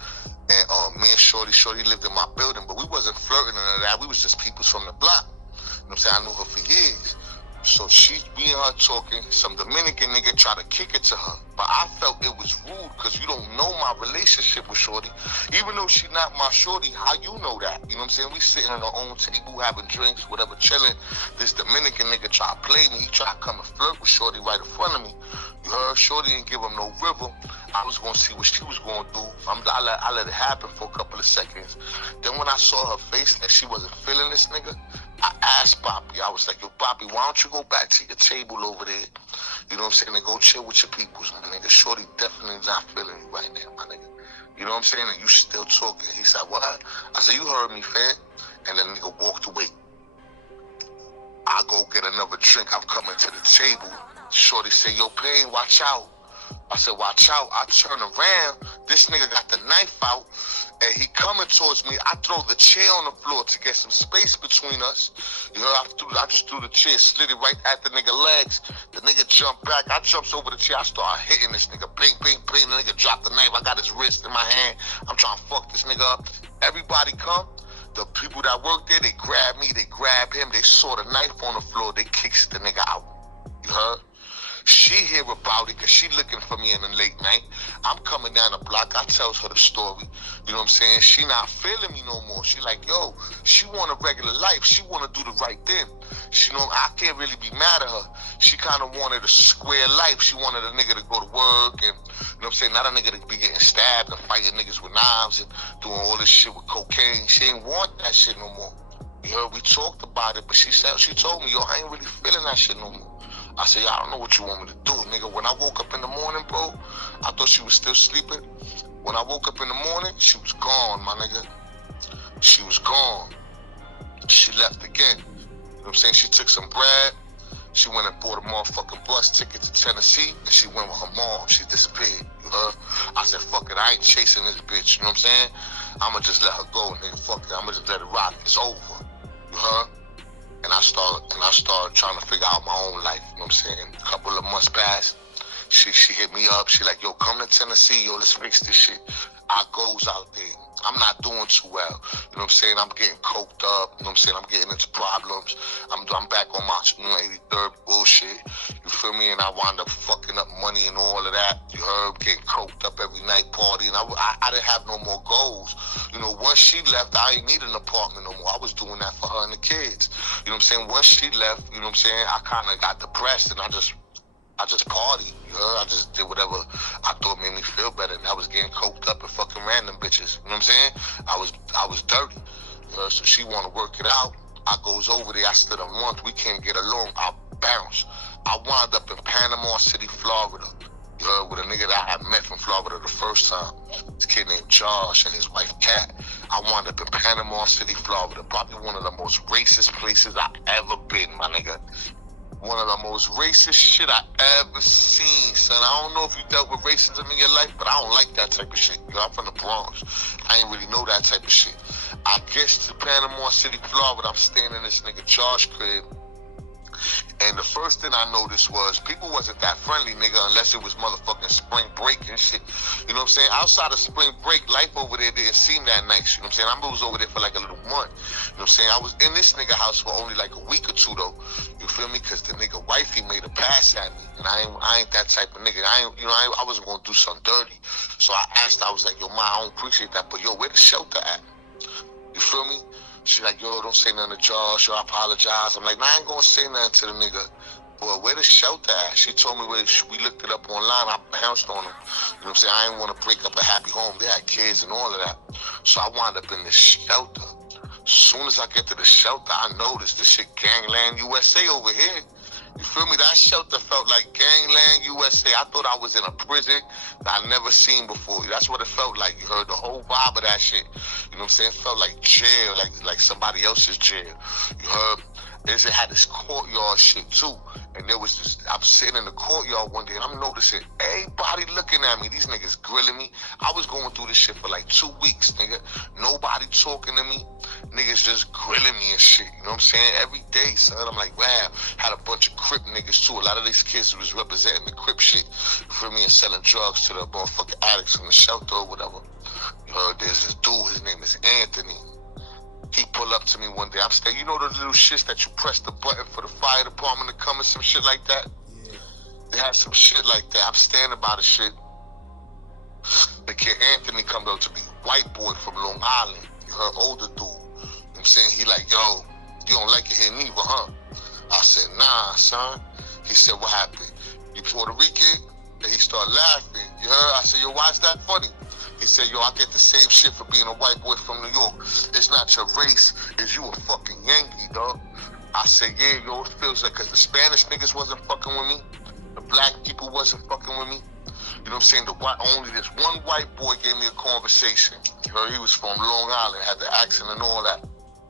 and me and Shorty lived in my building, but we wasn't flirting and that. We was just peoples from the block. You know what I'm saying? I knew her for years. So me and her talking, some Dominican nigga tried to kick it to her. But I felt it was rude because you don't know my relationship with Shorty. Even though she not my Shorty, how you know that? You know what I'm saying? We sitting on our own table, having drinks, whatever, chilling. This Dominican nigga tried to play me. He tried to come and flirt with Shorty right in front of me. You heard? Shorty didn't give him no river. I was going to see what she was going to do. I let it happen for a couple of seconds. Then when I saw her face that she wasn't feeling this nigga, I asked Poppy. I was like, yo, Poppy, why don't you go back to your table over there? You know what I'm saying? And go chill with your peoples, my nigga. Shorty definitely not feeling you right now, my nigga. You know what I'm saying? And you still talking. He said, what? I said, you heard me, fam. And the nigga walked away. I go get another drink. I'm coming to the table. Shorty said, yo, Payne, watch out. I said, watch out. I turn around. This nigga got the knife out, and he coming towards me. I throw the chair on the floor to get some space between us. You know, I just threw the chair, slid it right at the nigga legs. The nigga jumped back. I jumps over the chair. I start hitting this nigga. Bing, bing, bing. The nigga dropped the knife. I got his wrist in my hand. I'm trying to fuck this nigga up. Everybody come. The people that work there, they grab me. They grab him. They saw the knife on the floor. They kicks the nigga out. You heard? She hear about it because she looking for me in the late night. I'm coming down the block. I tells her the story. You know what I'm saying? She not feeling me no more. She like, yo, she want a regular life. She want to do the right thing. She know I can't really be mad at her. She kind of wanted a square life. She wanted a nigga to go to work and, you know what I'm saying, not a nigga to be getting stabbed and fighting niggas with knives and doing all this shit with cocaine. She ain't want that shit no more. You heard? We talked about it, but she told me, yo, I ain't really feeling that shit no more. I said, I don't know what you want me to do, nigga. When I woke up in the morning, bro, I thought she was still sleeping. When I woke up in the morning, she was gone, my nigga. She was gone. She left again. You know what I'm saying? She took some bread. She went and bought a motherfucking bus ticket to Tennessee, and she went with her mom. She disappeared. You heard? I said, fuck it. I ain't chasing this bitch. You know what I'm saying? I'ma just let her go, nigga. Fuck it. I'ma just let it rock. It's over. You heard? And I started trying to figure out my own life. You know what I'm saying? A couple of months passed. She hit me up. She like, yo, come to Tennessee. Yo, let's fix this shit. I goes out there. I'm not doing too well. You know what I'm saying? I'm getting coked up. You know what I'm saying? I'm getting into problems. I'm back on my 83rd bullshit. You feel me? And I wound up fucking up money and all of that. You heard? Getting coked up every night, partying. I didn't have no more goals. You know, once she left, I ain't need an apartment no more. I was doing that for her and the kids. You know what I'm saying? Once she left, you know what I'm saying, I kind of got depressed and I just partied, you heard? I just did whatever I thought made me feel better, and I was getting coked up and fucking random bitches. You know what I'm saying? I was dirty. You heard? So she want to work it out. I goes over there. I stood a month. We can't get along. I bounce. I wound up in Panama City, Florida. You heard? With a nigga that I had met from Florida the first time. This kid named Josh and his wife Kat. I wound up in Panama City, Florida. Probably one of the most racist places I ever been, my nigga. One of the most racist shit I ever seen, son. I don't know if you dealt with racism in your life, but I don't like that type of shit. You know, I'm from the Bronx. I ain't really know that type of shit. I guess to Panama City, Florida, I'm staying in this nigga Josh crib. And the first thing I noticed was people wasn't that friendly, nigga, unless it was motherfucking spring break and shit. You know what I'm saying? Outside of spring break, life over there didn't seem that nice. You know what I'm saying? I remember I was over there for like a little month. You know what I'm saying? I was in this nigga house for only like a week or two though. You feel me? Cause the nigga wifey made a pass at me, and I ain't that type of nigga. I wasn't gonna do something dirty. So I asked, I was like, yo, ma, I don't appreciate that, but yo, where the shelter at? You feel me? She like, yo, don't say nothing to Josh, yo, I apologize. I'm like, nah, I ain't gonna say nothing to the nigga. Boy, where the shelter at? She told me we looked it up online. I bounced on him. You know what I'm saying? I didn't want to break up a happy home. They had kids and all of that. So I wound up in the shelter. As soon as I get to the shelter, I noticed this shit Gangland USA over here. You feel me? That shelter felt like Gangland USA. I thought I was in a prison that I never seen before. That's what it felt like. You heard the whole vibe of that shit. You know what I'm saying? It felt like jail, like somebody else's jail. You heard? It had this courtyard shit too. And there was this, I'm sitting in the courtyard one day and I'm noticing everybody looking at me. These niggas grilling me. I was going through this shit for like 2 weeks, nigga. Nobody talking to me. Niggas just grilling me and shit. You know what I'm saying? Every day, son. I'm like, wow. Had a bunch of Crip niggas too. A lot of these kids was representing the Crip shit for me and selling drugs to the motherfucking addicts in the shelter or whatever. You heard there's this dude, his name is Anthony. He pull up to me one day. I'm staying, you know the little shits that you press the button for the fire department to come and some shit like that? Yeah. They had some shit like that. I'm standing by the shit. The kid Anthony comes up to me, white boy from Long Island. You heard, older dude. You know what I'm saying? He like, yo, you don't like it here neither, huh? I said, nah, son. He said, what happened? You Puerto Rican? And he started laughing. You heard? I said, yo, why is that funny? He said, yo, I get the same shit for being a white boy from New York. It's not your race, it's you a fucking Yankee, dog. I said, yeah, yo, it feels like, because the Spanish niggas wasn't fucking with me. The black people wasn't fucking with me. You know what I'm saying? Only this one white boy gave me a conversation. You heard, he was from Long Island, had the accent and all that.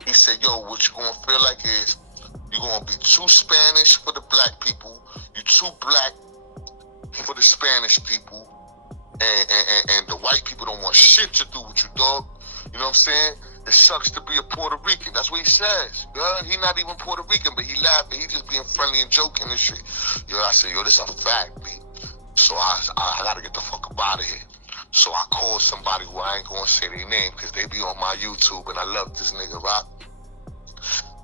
He said, yo, what you gonna feel like is, you're gonna be too Spanish for the black people, you too black for the Spanish people, and the white people don't want shit to do with you, dog. You know what I'm saying? It sucks to be a Puerto Rican. That's what he says. He not even Puerto Rican, but he laughing. He just being friendly and joking and shit. I said, yo, this a fact, B. So I gotta get the fuck up out of here. So I called somebody who I ain't gonna say their name because they be on my YouTube and I love this nigga, right?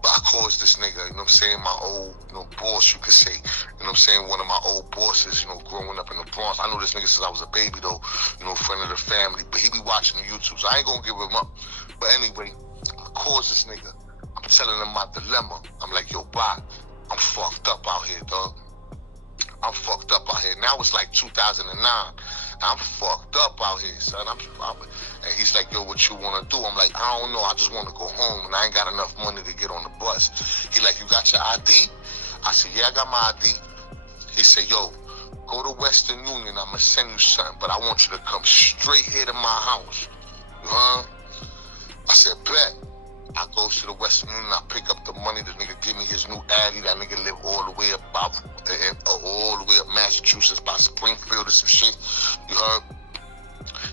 But I called this nigga, you know what I'm saying, my old, boss, you could say, you know what I'm saying, one of my old bosses, growing up in the Bronx. I know this nigga since I was a baby though, friend of the family, but he be watching the YouTube, so I ain't gonna give him up. But anyway, I called this nigga. I'm telling him my dilemma. I'm like, yo, bye, I'm fucked up out here, dog. I'm fucked up out here. Now it's like 2009. I'm fucked up out here, son. And he's like, yo, what you want to do? I'm like, I don't know. I just want to go home, and I ain't got enough money to get on the bus. He like, you got your ID? I said, yeah, I got my ID. He said, yo, go to Western Union. I'm going to send you something, but I want you to come straight here to my house. You heard? I said, bet. I go to the Western Union, I pick up the money, the nigga give me his new Addy, that nigga live all the way up Massachusetts, by Springfield or some shit, you heard?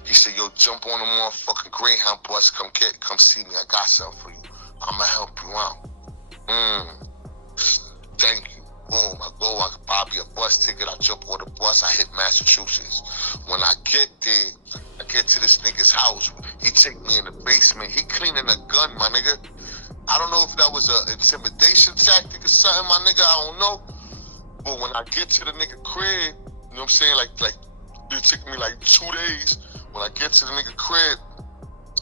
He said, yo, jump on the motherfucking Greyhound bus, come see me, I got something for you, I'ma help you out. Thank you. Boom, I go, I buy me a bus ticket, I jump on the bus, I hit Massachusetts. When I get there, I get to this nigga's house. He take me in the basement. He cleaning a gun, my nigga. I don't know if that was an intimidation tactic or something, my nigga. I don't know. But when I get to the nigga crib, you know what I'm saying? Like it took me like 2 days. When I get to the nigga crib,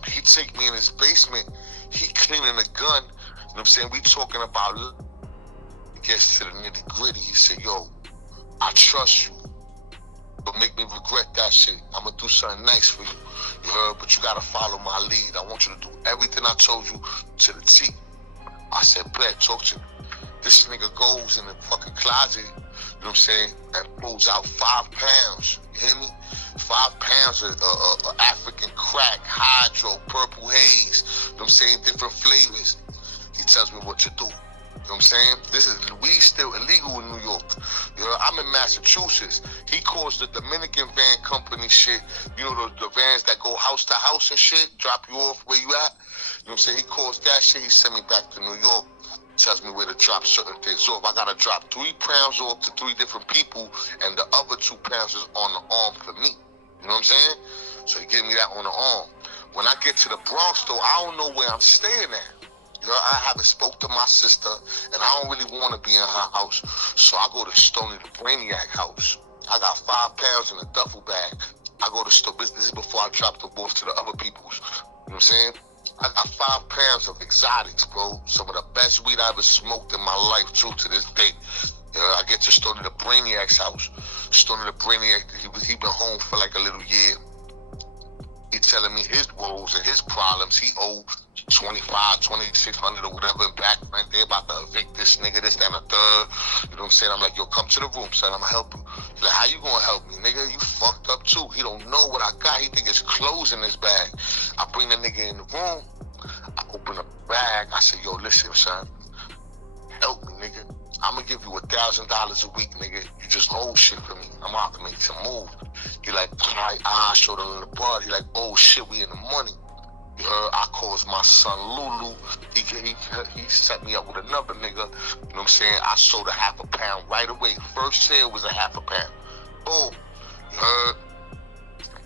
he take me in his basement. He cleaning a gun. You know what I'm saying? We talking about. He gets to the nitty gritty. He said, yo, I trust you. Don't make me regret that shit. I'm gonna do something nice for you. You heard? But you gotta follow my lead. I want you to do everything I told you to the T. I said, Brett, talk to me. This nigga goes in the fucking closet, you know what I'm saying, and pulls out 5 pounds. You hear me? 5 pounds of African crack, hydro, purple haze, you know what I'm saying, different flavors. He tells me what to do. You know what I'm saying? Weed still illegal in New York. You know, I'm in Massachusetts. He calls the Dominican van company shit, you know, the vans that go house to house and shit, drop you off where you at. You know what I'm saying? He calls that shit, he sent me back to New York. tells me where to drop certain things off. I gotta drop 3 pounds off to 3 different people, and the other 2 pounds is on the arm for me. You know what I'm saying? So he gave me that on the arm. When I get to the Bronx, though, I don't know where I'm staying at. You know, I haven't spoke to my sister, and I don't really want to be in her house. So I go to Stoney the Brainiac house. I got 5 pounds in a duffel bag. I go to Stoney. This is before I drop the off to the other people's. You know what I'm saying? I got 5 pounds of exotics, bro. Some of the best weed I ever smoked in my life, too, to this day. I get to Stoney the Brainiac's house. Stoney the Brainiac, he been home for like a little year. He telling me his woes and his problems. He owed 25, 2,600 or whatever in back rent. They about to evict this nigga, this, that, and the third. You know what I'm saying? I'm like, yo, come to the room, son. I'm gonna help you. He's like, how you gonna help me, nigga? You fucked up too. He don't know what I got. He think it's clothes in his bag. I bring the nigga in the room. I open the bag. I say, yo, listen, son. Help me, nigga. I'm gonna give you $1,000 a week, nigga. You just hold shit for me. I'm out to make some move. He like, all right, I showed him the bud. He like, oh shit, we in the money. You heard? I calls my son Lulu. He set me up with another nigga. You know what I'm saying? I sold a ½ pound right away. First sale was a ½ pound. Boom. You heard?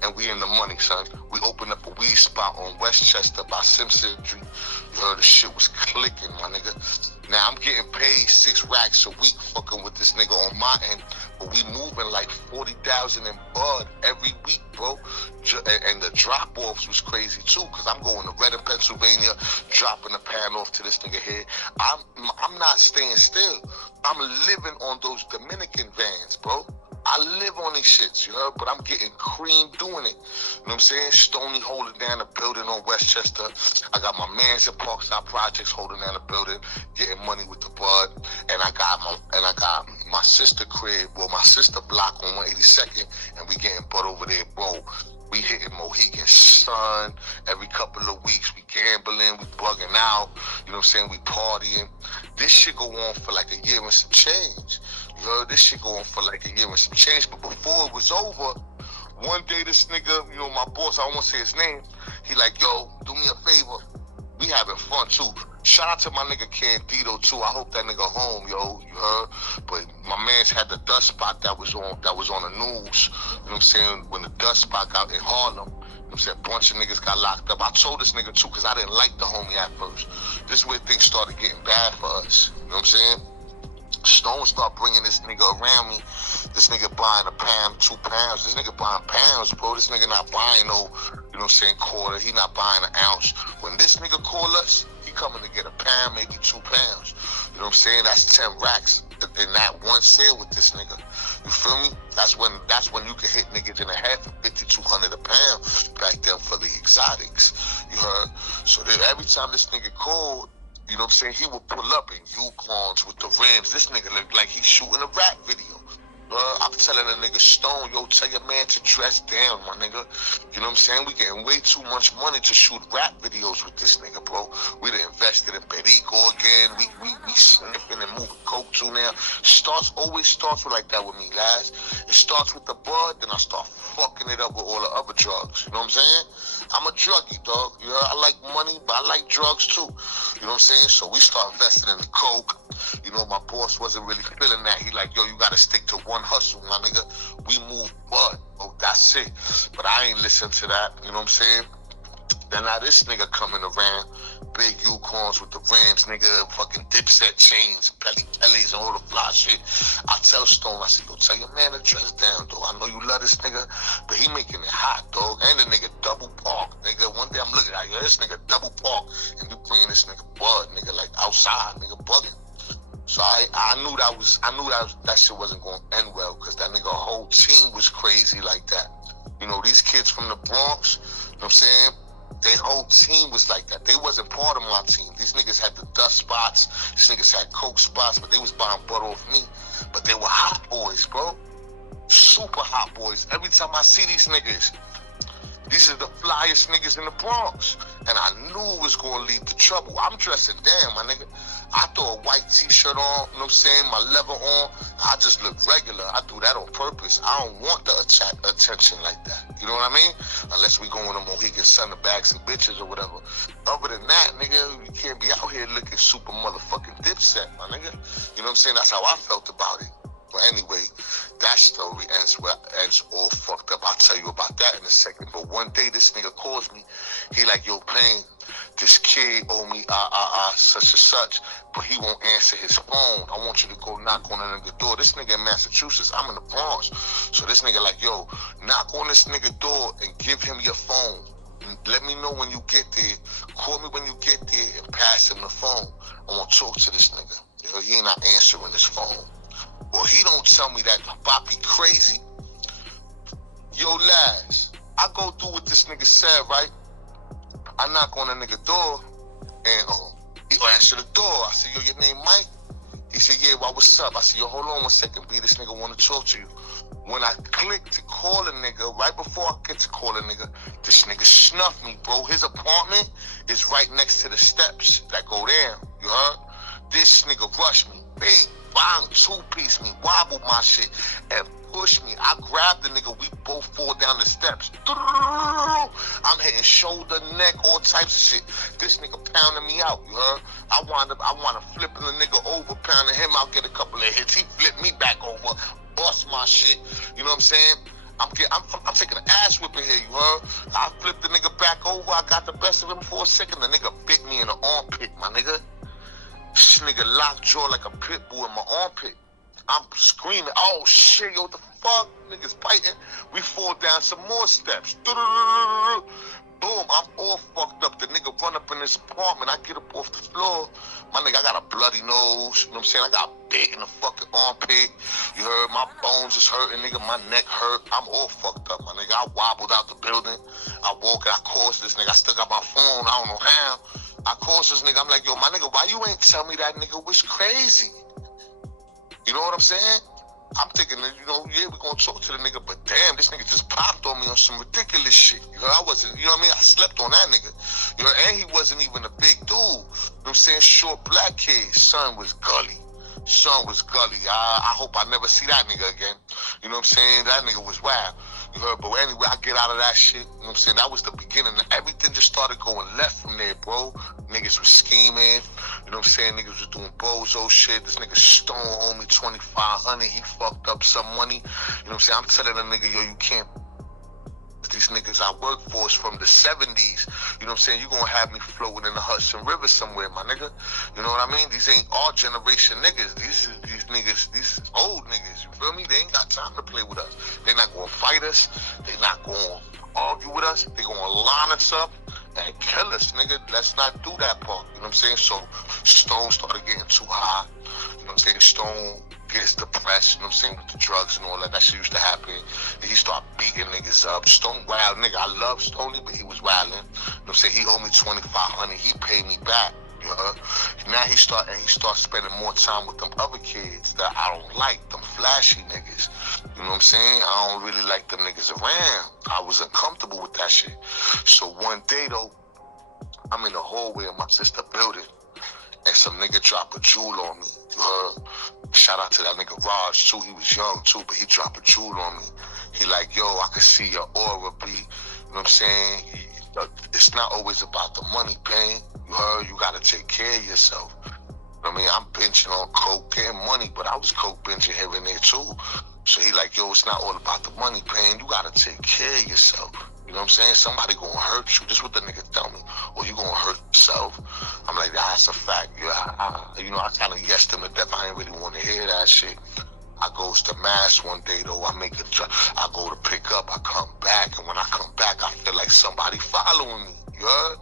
And we in the money, son. We opened up a weed spot on Westchester by Simpson Street. You heard? The shit was clicking, my nigga. Now I'm getting paid 6 racks a week fucking with this nigga on my end, but we moving like 40,000 in bud every week, bro. And the drop-offs was crazy too, cause I'm going to Reading, Pennsylvania, dropping a pan off to this nigga here. I'm not staying still. I'm living on those Dominican vans, bro. I live on these shits, you heard? But I'm getting cream doing it. You know what I'm saying? Stoney holding down the building on Westchester. I got my mans at Parkside Projects holding down the building, getting money with the bud. And I got my sister crib, well, my sister block on 182nd, and we getting bud over there, bro. We hitting Mohegan Sun every couple of weeks. We gambling, we bugging out. You know what I'm saying? We partying. This shit go on for like a year and some change. You heard? This shit go on for like a year and some change. But before it was over, one day this nigga, you know, my boss, I don't want to say his name, he like, yo, do me a favor. We having fun too. Shout out to my nigga Candido too. I hope that nigga home, yo. You heard? But my man's had the dust spot that was on the news. You know what I'm saying? When the dust spot got in Harlem, you know what I'm saying? A bunch of niggas got locked up. I told this nigga too, because I didn't like the homie at first. This is where things started getting bad for us. You know what I'm saying? Stone start bringing this nigga around me. This nigga buying a pound, 2 pounds. This nigga buying pounds, bro. This nigga not buying no, you know what I'm saying, quarter. He not buying an ounce. When this nigga call us, he coming to get a pound, maybe 2 pounds. You know what I'm saying? That's 10 racks in that one sale with this nigga. You feel me? That's when you can hit niggas in a half for 5,200 a pound back then for the exotics. You heard? So then every time this nigga called, you know what I'm saying, he would pull up in Yukons with the rims. This nigga look like he's shooting a rap video. I'm telling a nigga Stone, yo, tell your man to dress down, my nigga. You know what I'm saying? We getting way too much money to shoot rap videos with this nigga, bro. We done invested in Perico again. We sniffing and moving coke too now. Always starts with like that with me, lads. It starts with the bud, then I start fucking it up with all the other drugs. You know what I'm saying? I'm a druggie, dog. You know, I like money, but I like drugs too. You know what I'm saying? So we start investing in the coke. You know, my boss wasn't really feeling that. He like, yo, you gotta stick to one hustle, my nigga. We move bud. Oh, that's it. But I ain't listen to that. You know what I'm saying? Then now this nigga coming around, big Yukons with the rims, nigga, fucking Dipset chains, Pellies, and all the fly shit. I tell Stone, I said, yo, tell your man to dress down, dog. I know you love this nigga, but he making it hot, dog. And the nigga double park, nigga. One day I'm looking at you, this nigga double park, and you bringing this nigga bud, nigga, like outside, nigga, bugging. So I knew that shit wasn't going to end well, because that nigga whole team was crazy like that. You know, these kids from the Bronx, you know what I'm saying? Their whole team was like that. They wasn't part of my team. These niggas had the dust spots. These niggas had coke spots, but they was buying butt off me. But they were hot boys, bro. Super hot boys. Every time I see these niggas These are the flyest niggas in the Bronx. And I knew it was going to lead to trouble. I'm dressing down, my nigga. I throw a white t-shirt on, you know what I'm saying, my leather on. I just look regular. I do that on purpose. I don't want the attention like that. You know what I mean? Unless we go on a Mohican Sun of bags and bitches or whatever. Other than that, nigga, you can't be out here looking super motherfucking Dipset, my nigga. You know what I'm saying? That's how I felt about it. But anyway, that story ends all fucked up. I'll tell you about that in a second. But one day this nigga calls me. He like, yo, Payne, this kid owe me such and such, but he won't answer his phone. I want you to go knock on the nigga door. This nigga in Massachusetts, I'm in the Bronx. So this nigga like, yo, knock on this nigga door and give him your phone. Let me know when you get there. Call me when you get there and pass him the phone. I want to talk to this nigga. You know, he ain't not answering his phone. Well, he don't tell me that Boppy crazy. Yo, Laz, I go through what this nigga said, right? I knock on the nigga door, and he answer the door. I say, yo, your name Mike? He said, yeah, well, what's up? I said, yo, hold on 1 second, B, this nigga want to talk to you. When I click to call a nigga, right before I get to call a nigga, this nigga snuffed me, bro. His apartment is right next to the steps that go down, you heard? This nigga rushed me, bing, bang, two-piece me, wobbled my shit, and pushed me. I grabbed the nigga, we both fall down the steps. I'm hitting shoulder, neck, all types of shit. This nigga pounding me out, you heard? I wind up flipping the nigga over, pounding him out, get a couple of hits. He flipped me back over, bust my shit, you know what I'm saying? I'm taking an ass whipping here, you heard? I flipped the nigga back over, I got the best of him for a second, the nigga bit me in the armpit, my nigga. This nigga locked jaw like a pit bull in my armpit. I'm screaming, oh shit, yo, what the fuck? Niggas biting. We fall down some more steps. Boom, I'm all fucked up. The nigga run up in this apartment. I get up off the floor. My nigga, I got a bloody nose. You know what I'm saying? I got bit in the fucking armpit. You heard? My bones is hurting, nigga. My neck hurt. I'm all fucked up, my nigga. I wobbled out the building. I caused this nigga. I still got my phone. I don't know how. I caused this nigga. I'm like, yo, my nigga, why you ain't tell me that nigga was crazy? You know what I'm saying? I'm thinking, you know, yeah, we're gonna talk to the nigga, but damn, this nigga just popped on me on some ridiculous shit. You know, I wasn't, you know what I mean? I slept on that nigga. You know, and he wasn't even a big dude. You know what I'm saying? Short black kid. Son was gully. I hope I never see that nigga again. You know what I'm saying? That nigga was wild. You heard? But anyway, I get out of that shit. You know what I'm saying? That was the beginning. Everything just started going left from there, bro. Niggas was scheming. You know what I'm saying? Niggas was doing bozo shit. This nigga Stone owed me $2,500. He fucked up some money. You know what I'm saying? I'm telling the nigga, yo, you can't. These niggas I work for is from the 70s. You know what I'm saying? You gonna have me floating in the Hudson River somewhere, my nigga. You know what I mean? These ain't our generation niggas. These niggas, these old niggas. You feel me? They ain't got time to play with us. They not gonna fight us. They not gonna argue with us. They gonna line us up and kill us, nigga. Let's not do that part. You know what I'm saying? So Stone started getting too high. You know what I'm saying? Stone gets depressed, you know what I'm saying, with the drugs and all that. That shit used to happen. And he started beating niggas up. Stone wild nigga. I love Stoney, but he was wilding. You know what I'm saying? He owed me $2,500. He paid me back. You know? Now he start spending more time with them other kids that I don't like, them flashy niggas. You know what I'm saying? I don't really like them niggas around. I was uncomfortable with that shit. So one day though, I'm in the hallway of my sister's building, and some nigga dropped a jewel on me. You heard? Shout out to that nigga Raj too. He was young too, but he dropped a jewel on me. He like, yo, I can see your aura, B. You know what I'm saying? It's not always about the money, Payne. You heard? You gotta take care of yourself. You know what I mean? I'm benching on coke, getting money, but I was coke benching here and there too. So he like, yo, it's not all about the money, Payne. You gotta take care of yourself. You know what I'm saying? Somebody gonna hurt you. This is what the nigga tell me. Or you gonna hurt yourself. I'm like, that's a fact. Yeah, I kind of yesed him to death. I ain't really want to hear that shit. I goes to Mass one day though. I go to pick up. I come back, and when I come back, I feel like somebody following me. You heard?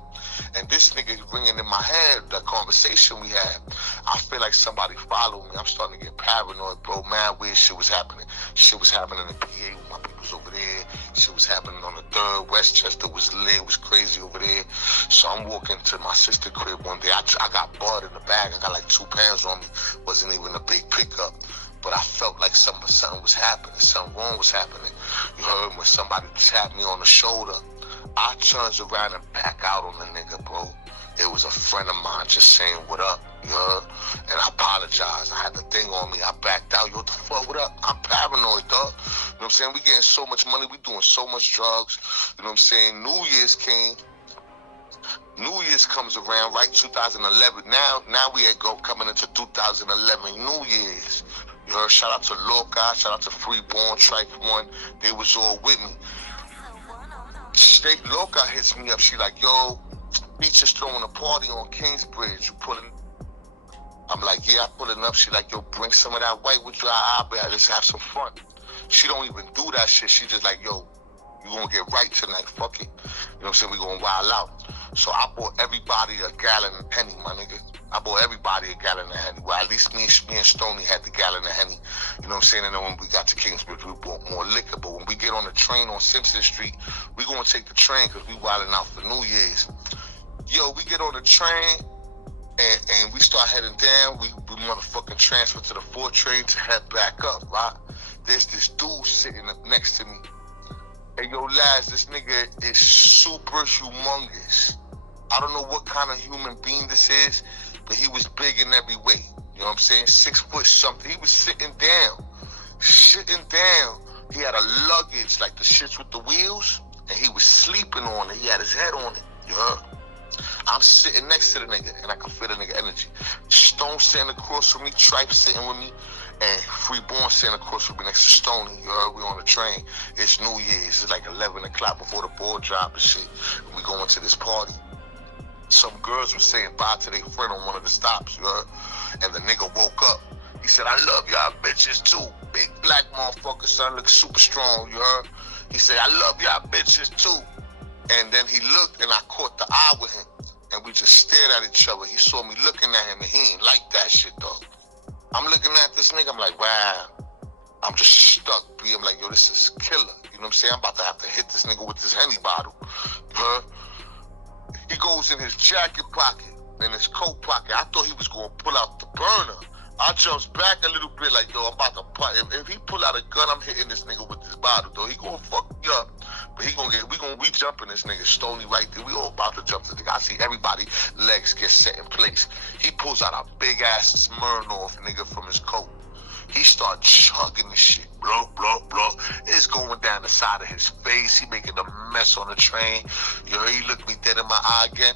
And this nigga ringing in my head, the conversation we had. I feel like somebody following me. I'm starting to get paranoid, bro. Man, weird shit was happening. Shit was happening in PA with my peoples over there. Shit was happening on the 3rd. Westchester was lit. It was crazy over there. So I'm walking to my sister's crib one day. I got bud in the bag. I got like 2 pounds on me. Wasn't even a big pickup. But I felt like something was happening. Something wrong was happening. You heard when somebody tapped me on the shoulder. I turns around and back out on the nigga, bro. It was a friend of mine just saying, what up, you heard? And I apologized. I had the thing on me. I backed out. Yo, what the fuck, what up? I'm paranoid, dog. You know what I'm saying? We getting so much money. We doing so much drugs. You know what I'm saying? New Year's came. New Year's comes around, right? 2011. Now we coming into 2011 New Year's. You heard? Shout out to Loca, shout out to Freeborn, Trife One. They was all with me. State Loca hits me up. She like, yo, Beach is throwing a party on Kingsbridge. You pulling? I'm like, yeah, I pulling up. She like, yo, bring some of that white with you. Let's have some fun. She don't even do that shit. She just like, yo, you gonna get right tonight. Fuck it. You know what I'm saying? We gonna wild out. So I bought everybody a gallon of Henny, my nigga. I bought everybody a gallon of Henny. Well, at least me and Stoney had the gallon of Henny. You know what I'm saying? And then when we got to Kingsbridge, we bought more liquor. But when we get on the train on Simpson Street, we gonna take the train because we wilding out for New Year's. Yo, we get on the train and we start heading down. We motherfucking transfer to the 4 train to head back up, right? There's this dude sitting up next to me. Hey, yo, Laz, this nigga is super humongous. I don't know what kind of human being this is, but he was big in every way. You know what I'm saying? 6 foot something. He was sitting down. He had a luggage, like the shits with the wheels, and he was sleeping on it. He had his head on it. You heard? I'm sitting next to the nigga, and I can feel the nigga energy. Stone sitting across from me, Tripe sitting with me, and Freeborn sitting across from me next to Stoney. You heard? We on the train. It's New Year's. It's like 11 o'clock before the board drop and shit. We going to this party. Some girls were saying bye to their friend on one of the stops, you heard? And the nigga woke up. He said, I love y'all bitches too. Big black motherfucker, son, looks super strong, you heard? He said, I love y'all bitches too. And then he looked and I caught the eye with him. And we just stared at each other. He saw me looking at him and he ain't like that shit, though. I'm looking at this nigga, I'm like, wow. I'm just stuck, B. I'm like, yo, this is killer. You know what I'm saying? I'm about to have to hit this nigga with this Henny bottle. You heard? He goes in his jacket pocket, in his coat pocket. I thought he was going to pull out the burner. I jumps back a little bit like, yo, I'm about to pop. If he pull out a gun, I'm hitting this nigga with this bottle, though. He gonna fuck me up. But we jumping this nigga, Stoney right there. We all about to jump this nigga. I see everybody legs get set in place. He pulls out a big ass Smirnoff nigga from his coat. He start chugging the shit, blah, blah, blah. It's going down the side of his face. He making a mess on the train. Yo, he looked me dead in my eye again.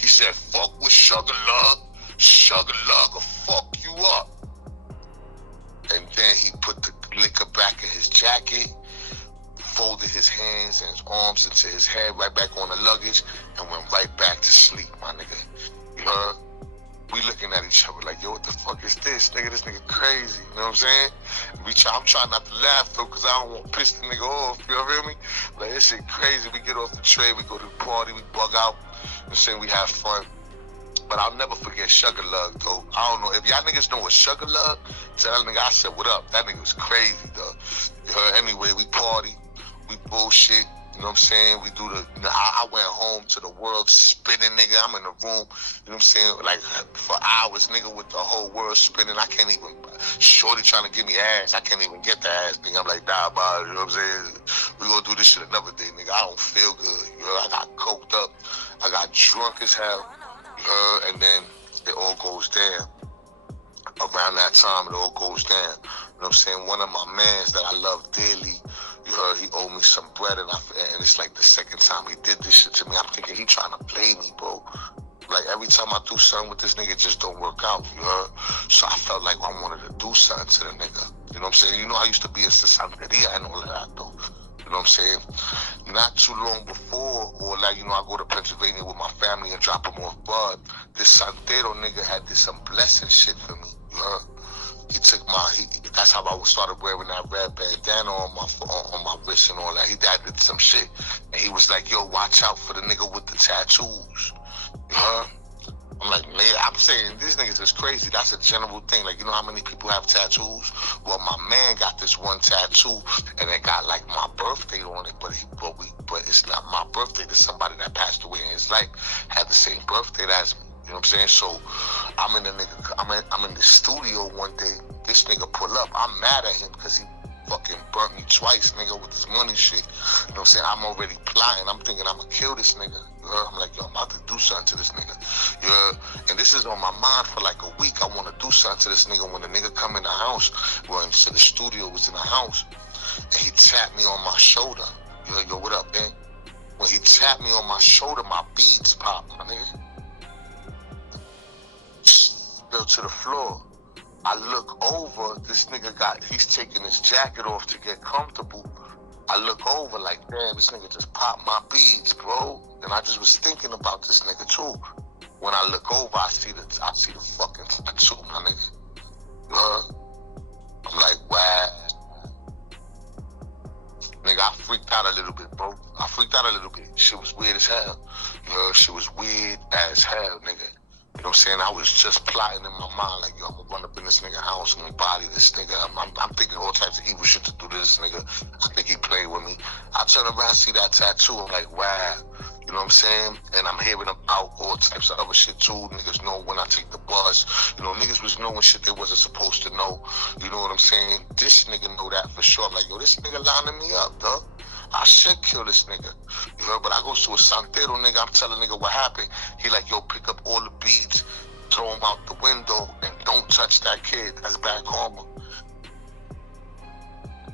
He said, fuck with Sugar Lug. Sugar Lug will fuck you up. And then he put the liquor back in his jacket, folded his hands and his arms into his head, right back on the luggage, and went right back to sleep, my nigga. You heard? We looking at each other like, yo, what the fuck is this? Nigga, this nigga crazy. You know what I'm saying? I'm trying not to laugh, though, because I don't want to piss the nigga off. You feel me? Like, this shit crazy. We get off the train, we go to the party, we bug out. You know what I'm saying? We have fun. But I'll never forget Sugar Lug, though. I don't know. If y'all niggas know what Sugar Lug, tell that nigga I said, what up? That nigga was crazy, though. You heard? Anyway, we party. We bullshit. You know what I'm saying? We do I went home to the world spinning, nigga. I'm in the room, you know what I'm saying? Like, for hours, nigga, with the whole world spinning. I can't even, shorty trying to give me ass. I can't even get the ass, nigga. I'm like, nah, bro, you know what I'm saying? We gonna do this shit another day, nigga. I don't feel good. You know, I got coked up. I got drunk as hell. And then it all goes down. Around that time, it all goes down. You know what I'm saying? One of my mans that I love dearly, you heard, he owed me some bread, and it's like the second time he did this shit to me. I'm thinking he trying to play me, bro. Like, every time I do something with this nigga, it just don't work out, you heard? So I felt like I wanted to do something to the nigga. You know what I'm saying? You know, I used to be in Santeria and all of that, though. You know what I'm saying? Not too long before, or like, you know, I go to Pennsylvania with my family and drop them off Bud. This Santero nigga had this some blessing shit for me, you heard? He took that's how I started wearing that red bandana on my wrist and all that. He did some shit. And he was like, yo, watch out for the nigga with the tattoos. You heard? I'm like, man, I'm saying these niggas is crazy. That's a general thing. Like, you know how many people have tattoos? Well, my man got this one tattoo, and it got like my birthday on it, but it's not my birthday. There's somebody that passed away in his life had the same birthday as me. You know what I'm saying? So I'm in the studio one day. This nigga pull up. I'm mad at him because he fucking burnt me twice, nigga, with this money shit. You know what I'm saying? I'm already plotting. I'm thinking I'm gonna kill this nigga. I'm like, yo, I'm about to do something to this nigga. Yeah, and this is on my mind for like a week. I want to do something to this nigga. When the nigga come in the house, well, instead the studio was in the house, and he tapped me on my shoulder. You know, yo, what up, man? When he tapped me on my shoulder, my beads popped, my nigga. Fell to the floor. I look over, this nigga he's taking his jacket off to get comfortable. I look over like, damn, this nigga just popped my beads, bro. And I just was thinking about this nigga too. When I look over, I see the fucking tattoo, my nigga. I'm like, wow. Nigga, I freaked out a little bit, bro. I freaked out a little bit. Shit was weird as hell. Shit was weird as hell, nigga. You know what I'm saying? I was just plotting in my mind, like, yo, I'm gonna run up in this nigga house and body this nigga. I'm thinking all types of evil shit to do to this nigga. I think he played with me. I turn around, see that tattoo. I'm like, wow. You know what I'm saying? And I'm hearing about all types of other shit too. Niggas know when I take the bus. You know, niggas was knowing shit they wasn't supposed to know. You know what I'm saying? This nigga know that for sure. I'm like, yo, this nigga lining me up, dog. I should kill this nigga. You heard? But I go to a Santero nigga, I'm telling nigga what happened. He like, yo, pick up all the beads, throw them out the window, and don't touch that kid. That's bad karma.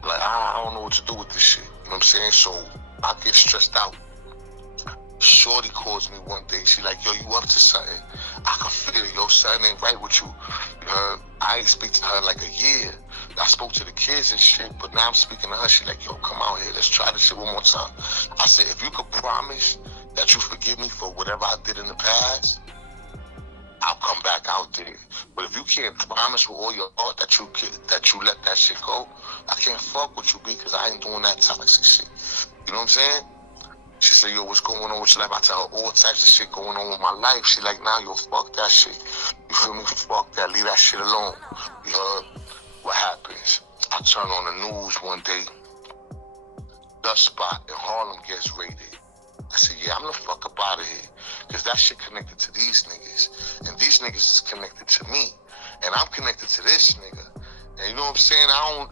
Like, I don't know what to do with this shit. You know what I'm saying? So I get stressed out. Shorty calls me one day. She like, yo, you up to something? I can feel it, yo, something ain't right with you. You heard? I ain't speak to her like a year. I spoke to the kids and shit, but now I'm speaking to her. She like, yo, come out here. Let's try this shit one more time. I said, if you could promise that you forgive me for whatever I did in the past, I'll come back out there. But if you can't promise with all your heart that you let that shit go, I can't fuck with you because I ain't doing that toxic shit. You know what I'm saying? She said, yo, what's going on with your life? I tell her all types of shit going on with my life. She like, nah, yo, fuck that shit. You feel me? Fuck that. Leave that shit alone. You heard? What happens? I turn on the news one day. Dust spot in Harlem gets raided. I said, yeah, I'm the fuck up out of here. Because that shit connected to these niggas. And these niggas is connected to me. And I'm connected to this nigga. And you know what I'm saying?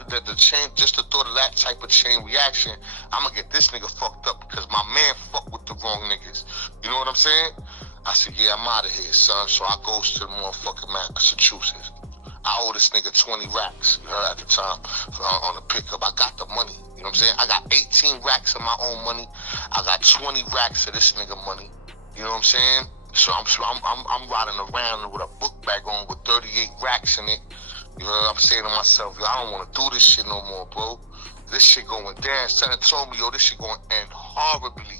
The chain, just the thought of that type of chain reaction, I'm gonna get this nigga fucked up because my man fucked with the wrong niggas. You know what I'm saying? I said, yeah, I'm out of here, son. So I goes to the motherfucking Massachusetts. I owe this nigga 20 racks, you heard, at the time, on the pickup. I got the money, you know what I'm saying? I got 18 racks of my own money. I got 20 racks of this nigga money. You know what I'm saying? So I'm riding around with a book bag on with 38 racks in it. You know what I'm saying to myself, yo, I don't want to do this shit no more, bro. This shit going down. Something told me, yo, this shit going to end horribly.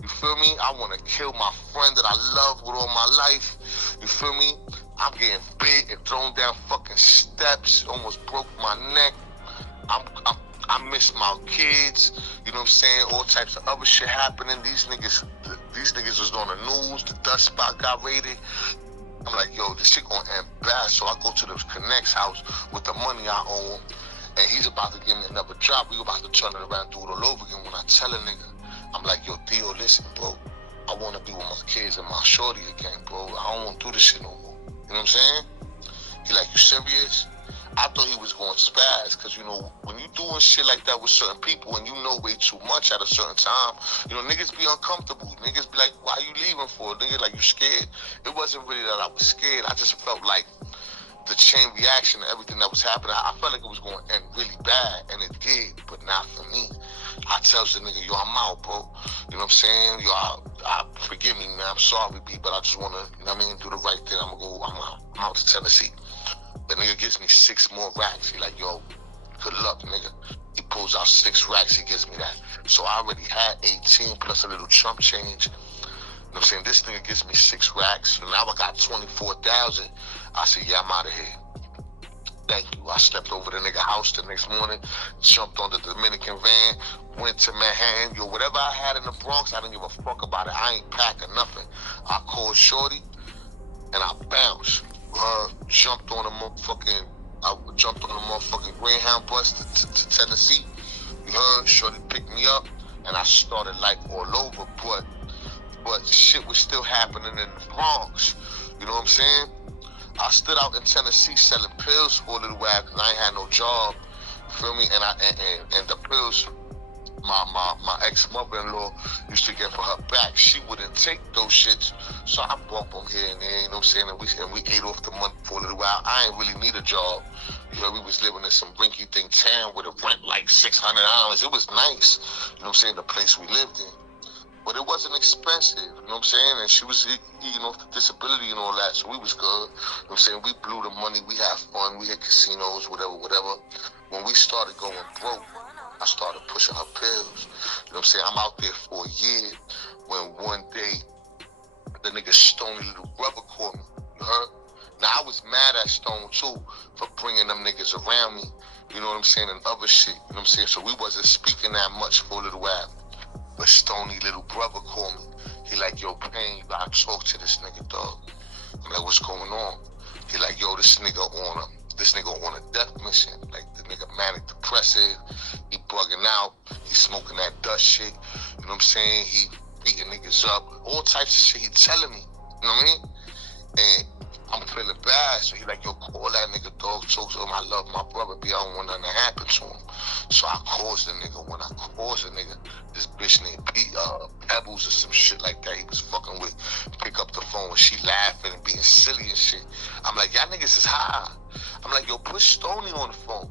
You feel me? I want to kill my friend that I love with all my life. You feel me? I'm getting big and thrown down fucking steps. Almost broke my neck. I miss my kids. You know what I'm saying? All types of other shit happening. These niggas was on the news. The dust spot got raided. I'm like, yo, this shit gonna end bad. So I go to the Connect's house with the money I owe him, and he's about to give me another job. We about to turn it around, do it all over again. When I tell a nigga, I'm like, yo, Theo, listen, bro, I wanna be with my kids and my shorty again, bro. I don't wanna do this shit no more. You know what I'm saying? He like, you serious? I thought he was going spaz, because, you know, when you doing shit like that with certain people and you know way too much at a certain time, you know, niggas be uncomfortable. Niggas be like, why you leaving for? Nigga, like, you scared? It wasn't really that I was scared. I just felt like the chain reaction to everything that was happening, I felt like it was going to end really bad, and it did, but not for me. I tells the nigga, yo, I'm out, bro. You know what I'm saying? Yo, forgive me, man. I'm sorry, B, but I just want to, you know what I mean, do the right thing. I'm out to Tennessee. The nigga gives me 6 more racks. He like, yo, good luck, nigga. He pulls out 6 racks. He gives me that. So I already had 18 plus a little chump change. You know what I'm saying? This nigga gives me 6 racks. So now I got 24,000. I said, yeah, I'm out of here. Thank you. I slept over the nigga house the next morning, jumped on the Dominican van, went to Manhattan. Yo, whatever I had in the Bronx, I didn't give a fuck about it. I ain't packing nothing. I called Shorty, and I bounced. Jumped on a motherfucking Greyhound bus to Tennessee. You heard? Shorty picked me up, and I started life all over. But shit was still happening in the Bronx. You know what I'm saying? I stood out in Tennessee selling pills for a little while because I ain't had no job feel me? And the pills my ex-mother-in-law used to get for her back, she wouldn't take those shits. So I bump them here and there, you know what I'm saying? And we ate off the money for a little while. I ain't really need a job. You know, we was living in some rinky-dink town with a rent like $600. It was nice, you know what I'm saying, the place we lived in. But it wasn't expensive, you know what I'm saying? And she was eating off the disability and all that, so we was good. You know what I'm saying? We blew the money, we had fun, we hit casinos, whatever. When we started going broke, I started pushing her pills. You know what I'm saying? I'm out there for a year when one day the nigga Stony Little Brother called me. You heard? Now I was mad at Stone too for bringing them niggas around me. You know what I'm saying? And other shit. You know what I'm saying? So we wasn't speaking that much for a little while. But Stony Little Brother called me. He like, yo, Pain, you gotta talk to this nigga, dog. I'm like, what's going on? He like, yo, this nigga on a death mission. Like, the nigga manic depressive. He bugging out. He smoking that dust shit. You know what I'm saying? He beating niggas up. All types of shit he telling me. You know what I mean? And I'm feeling bad. So he like, yo, call that nigga, dog. Talk to him. I love my brother, B. I don't want nothing to happen to him. So I calls the nigga. When I calls the nigga, this bitch named Pebbles or some shit like that he was fucking with, pick up the phone and she laughing and being silly and shit. I'm like, y'all niggas is high. I'm like, yo, put Stony on the phone.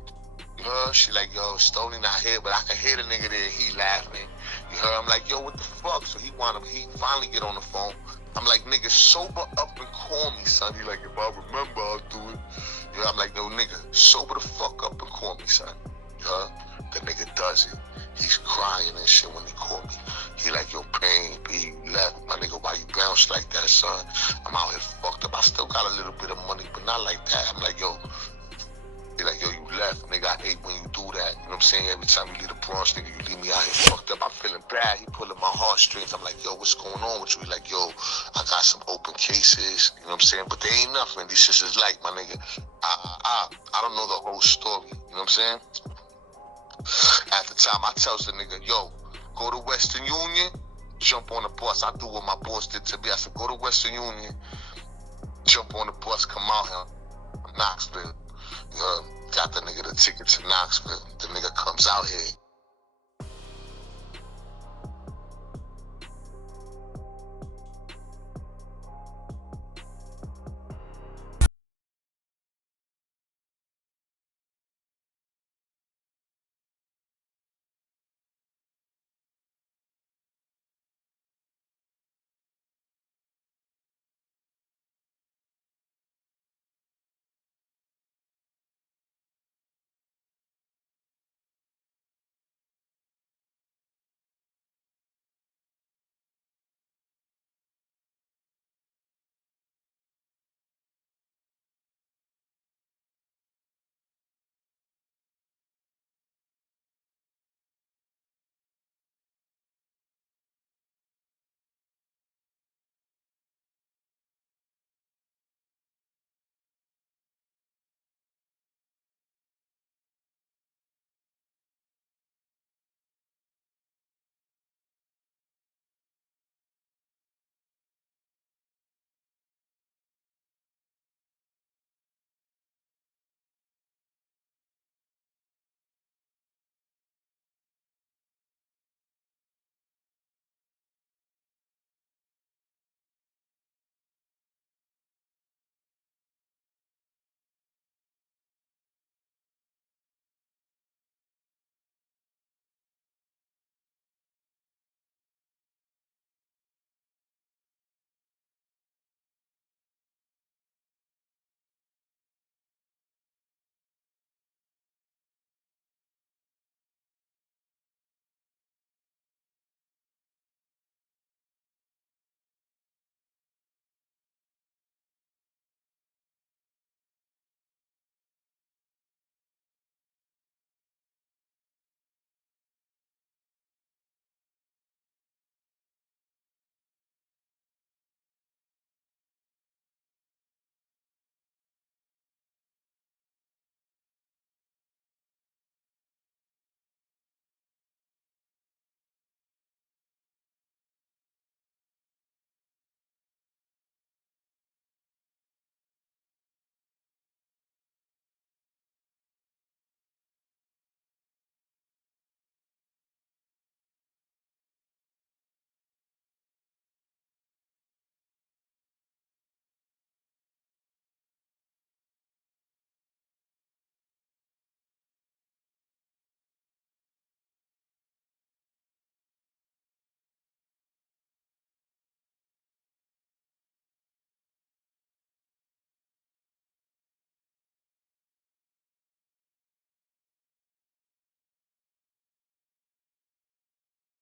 You heard? She like, yo, Stony not here, but I can hear the nigga there. He laughing. You heard? I'm like, yo, what the fuck? So he finally get on the phone. I'm like, nigga, sober up and call me, son. He like, if I remember, I'll do it. You know, I'm like, no, nigga, sober the fuck up and call me, son. You heard? The nigga does it. He's crying and shit when he called me. He like, yo, Pain, B, you left. My nigga, why you bounce like that, son? I'm out here fucked up. I still got a little bit of money, but not like that. I'm like, yo, he like, yo, you left, nigga. I hate when you do that. You know what I'm saying? Every time you leave the Bronx, nigga, you leave me out here fucked up. I'm feeling bad. He pulling my heartstrings. I'm like, yo, what's going on with you? He like, yo, I got some open cases. You know what I'm saying? But they ain't nothing. These shits is like, my nigga. I don't know the whole story. You know what I'm saying? At the time, I tells the nigga, yo, go to Western Union, jump on the bus. I do what my boss did to me. I said, go to Western Union, jump on the bus, come out here, Knoxville. Got the nigga the ticket to Knoxville. The nigga comes out here.